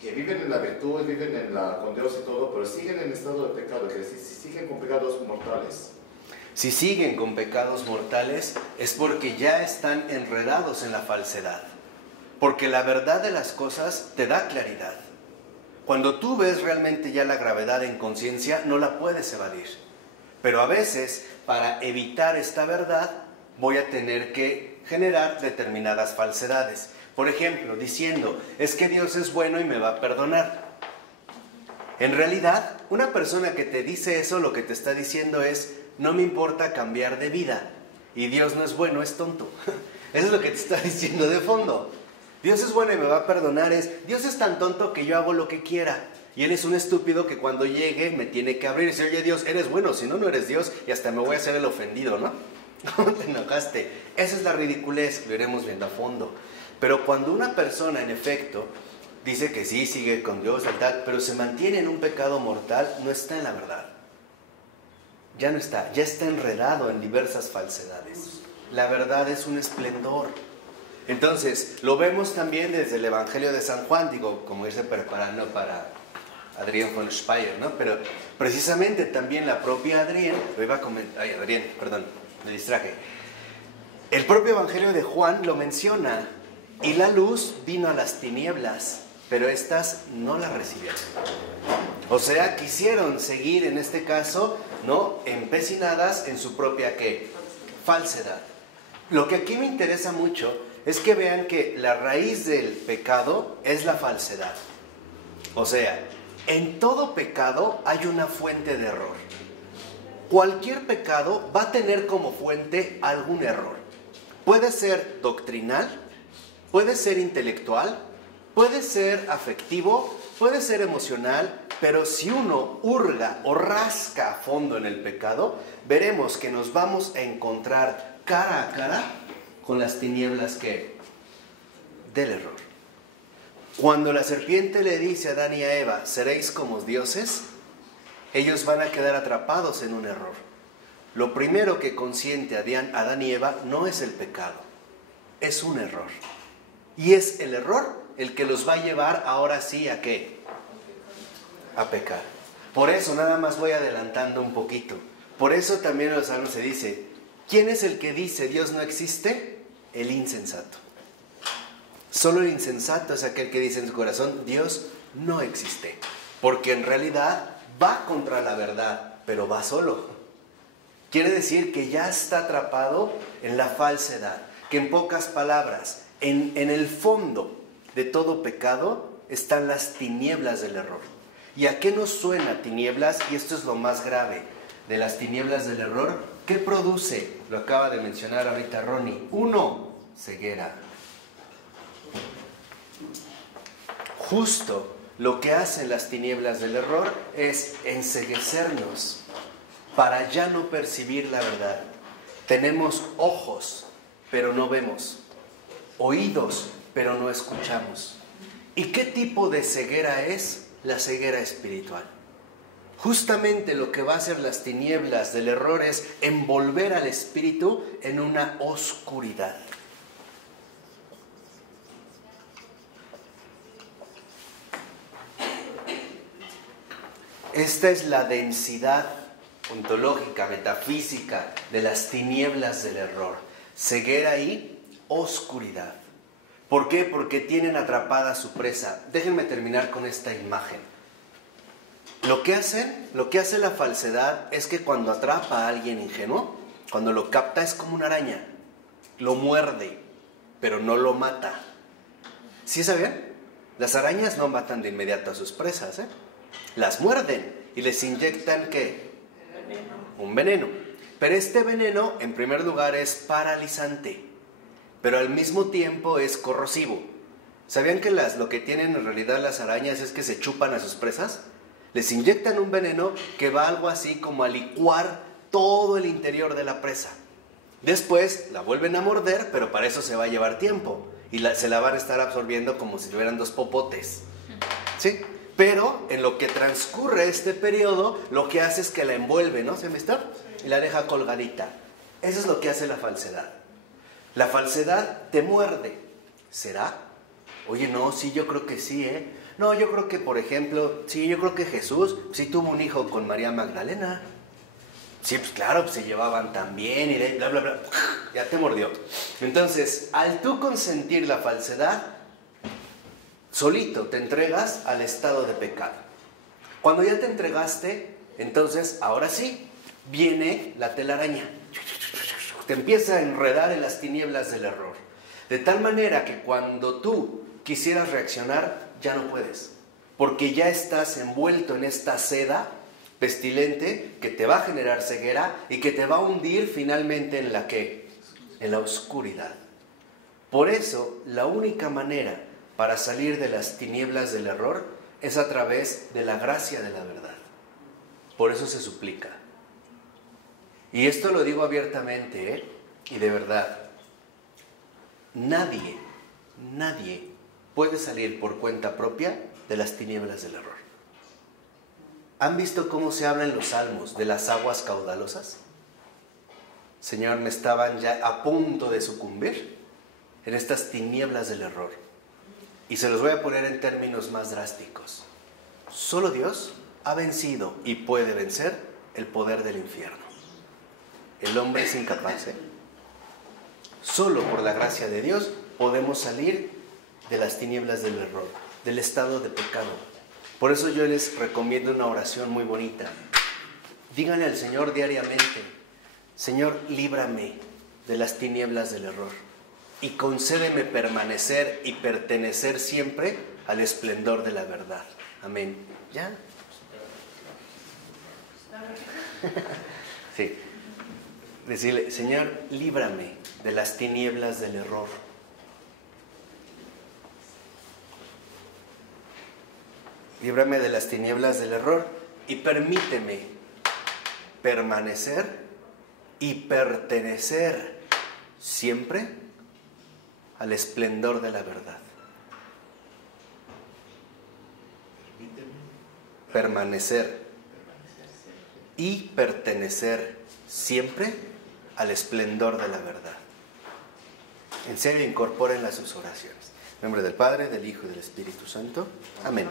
que viven en la virtud, viven con Dios y todo, pero siguen en estado de pecado, que siguen con pecados mortales? Si siguen con pecados mortales es porque ya están enredados en la falsedad. Porque la verdad de las cosas te da claridad. Cuando tú ves realmente ya la gravedad en conciencia, no la puedes evadir. Pero a veces, para evitar esta verdad, voy a tener que generar determinadas falsedades. Por ejemplo, diciendo, es que Dios es bueno y me va a perdonar. En realidad, una persona que te dice eso, lo que te está diciendo es, no me importa cambiar de vida. Y Dios no es bueno, es tonto. Eso es lo que te está diciendo de fondo. Dios es bueno y me va a perdonar. Dios es tan tonto que yo hago lo que quiera. Y Él es un estúpido que cuando llegue me tiene que abrir y decir, oye Dios, eres bueno, si no, no eres Dios. Y hasta me voy a hacer el ofendido, ¿no? ¿Cómo te enojaste? Esa es la ridiculez, lo iremos viendo a fondo. Pero cuando una persona, en efecto, dice que sí, sigue con Dios, tal, pero se mantiene en un pecado mortal, no está en la verdad. Ya no está, ya está enredado en diversas falsedades. La verdad es un esplendor. Entonces, lo vemos también desde el Evangelio de San Juan, digo, como irse preparando para Adrián von Speyer, ¿no? Pero precisamente también la propia Adrián, me distraje. El propio Evangelio de Juan lo menciona, y la luz vino a las tinieblas, pero estas no la recibieron. O sea, quisieron seguir en este caso, ¿no? Empecinadas en su propia ¿qué? Falsedad. Lo que aquí me interesa mucho es que vean que la raíz del pecado es la falsedad. O sea, en todo pecado hay una fuente de error. Cualquier pecado va a tener como fuente algún error. Puede ser doctrinal, puede ser intelectual, puede ser afectivo, puede ser emocional, pero si uno hurga o rasca a fondo en el pecado, veremos que nos vamos a encontrar cara a cara con las tinieblas del error. Cuando la serpiente le dice a Adán y a Eva, seréis como dioses, ellos van a quedar atrapados en un error. Lo primero que consiente a Adán y Eva no es el pecado, es un error. Y es el error el que los va a llevar ahora sí a ¿qué? A pecar. Por eso nada más voy adelantando un poquito. Por eso también en los Salmos se dice, ¿quién es el que dice Dios no existe? El insensato. Solo el insensato es aquel que dice en su corazón, Dios no existe. Porque en realidad va contra la verdad pero va solo. Quiere decir que ya está atrapado en la falsedad, que en pocas palabras, en el fondo de todo pecado están las tinieblas del error. ¿Y a qué nos suena tinieblas? Y esto es lo más grave de las tinieblas del error. ¿Qué produce? Lo acaba de mencionar ahorita Ronnie. 1, ceguera. Justo lo que hacen las tinieblas del error es enceguecernos para ya no percibir la verdad. Tenemos ojos, pero no vemos. Oídos, pero no escuchamos. ¿Y qué tipo de ceguera es? La ceguera espiritual. Justamente lo que va a hacer las tinieblas del error es envolver al espíritu en una oscuridad. Esta es la densidad ontológica, metafísica de las tinieblas del error. Ceguera y oscuridad. ¿Por qué? Porque tienen atrapada a su presa. Déjenme terminar con esta imagen. Lo que hace la falsedad es que cuando atrapa a alguien ingenuo, cuando lo capta es como una araña. Lo muerde, pero no lo mata. ¿Sí saben? Las arañas no matan de inmediato a sus presas, Las muerden y les inyectan ¿qué? Un veneno. Pero este veneno, en primer lugar, es paralizante, pero al mismo tiempo es corrosivo. ¿Sabían que lo que tienen en realidad las arañas es que se chupan a sus presas? Les inyectan un veneno que va algo así como a licuar todo el interior de la presa. Después la vuelven a morder, pero para eso se va a llevar tiempo. Y se la van a estar absorbiendo como si tuvieran 2 popotes. ¿Sí? Pero en lo que transcurre este periodo, lo que hace es que la envuelve, ¿no? ¿Se me está? Y la deja colgadita. Eso es lo que hace la falsedad. La falsedad te muerde. ¿Será? Oye, no, sí, yo creo que sí, No, yo creo que, por ejemplo, sí, yo creo que Jesús sí tuvo un hijo con María Magdalena. Sí, pues claro, pues se llevaban tan bien y bla, bla, bla. Ya te mordió. Entonces, al tú consentir la falsedad, solito te entregas al estado de pecado. Cuando ya te entregaste, entonces, ahora sí, viene la telaraña. Te empieza a enredar en las tinieblas del error. De tal manera que cuando tú quisieras reaccionar, ya no puedes. Porque ya estás envuelto en esta seda pestilente que te va a generar ceguera y que te va a hundir finalmente en la ¿qué? En la oscuridad. Por eso, la única manera para salir de las tinieblas del error es a través de la gracia de la verdad. Por eso se suplica. Y esto lo digo abiertamente, y de verdad. Nadie puede salir por cuenta propia de las tinieblas del error. ¿Han visto cómo se habla en los salmos de las aguas caudalosas? Señor, me estaban ya a punto de sucumbir en estas tinieblas del error. Y se los voy a poner en términos más drásticos. Solo Dios ha vencido y puede vencer el poder del infierno. El hombre es incapaz, Solo por la gracia de Dios podemos salir de las tinieblas del error, del estado de pecado. Por eso yo les recomiendo una oración muy bonita. Díganle al Señor diariamente: Señor, líbrame de las tinieblas del error y concédeme permanecer y pertenecer siempre al esplendor de la verdad. Amén. ¿Ya? Sí. Decirle: Señor, líbrame de las tinieblas del error. Líbrame de las tinieblas del error y permíteme permanecer y pertenecer siempre al esplendor de la verdad. Permanecer y pertenecer siempre al esplendor de la verdad. En serio, incorpórenla a sus oraciones. En nombre del Padre, del Hijo y del Espíritu Santo. Amén.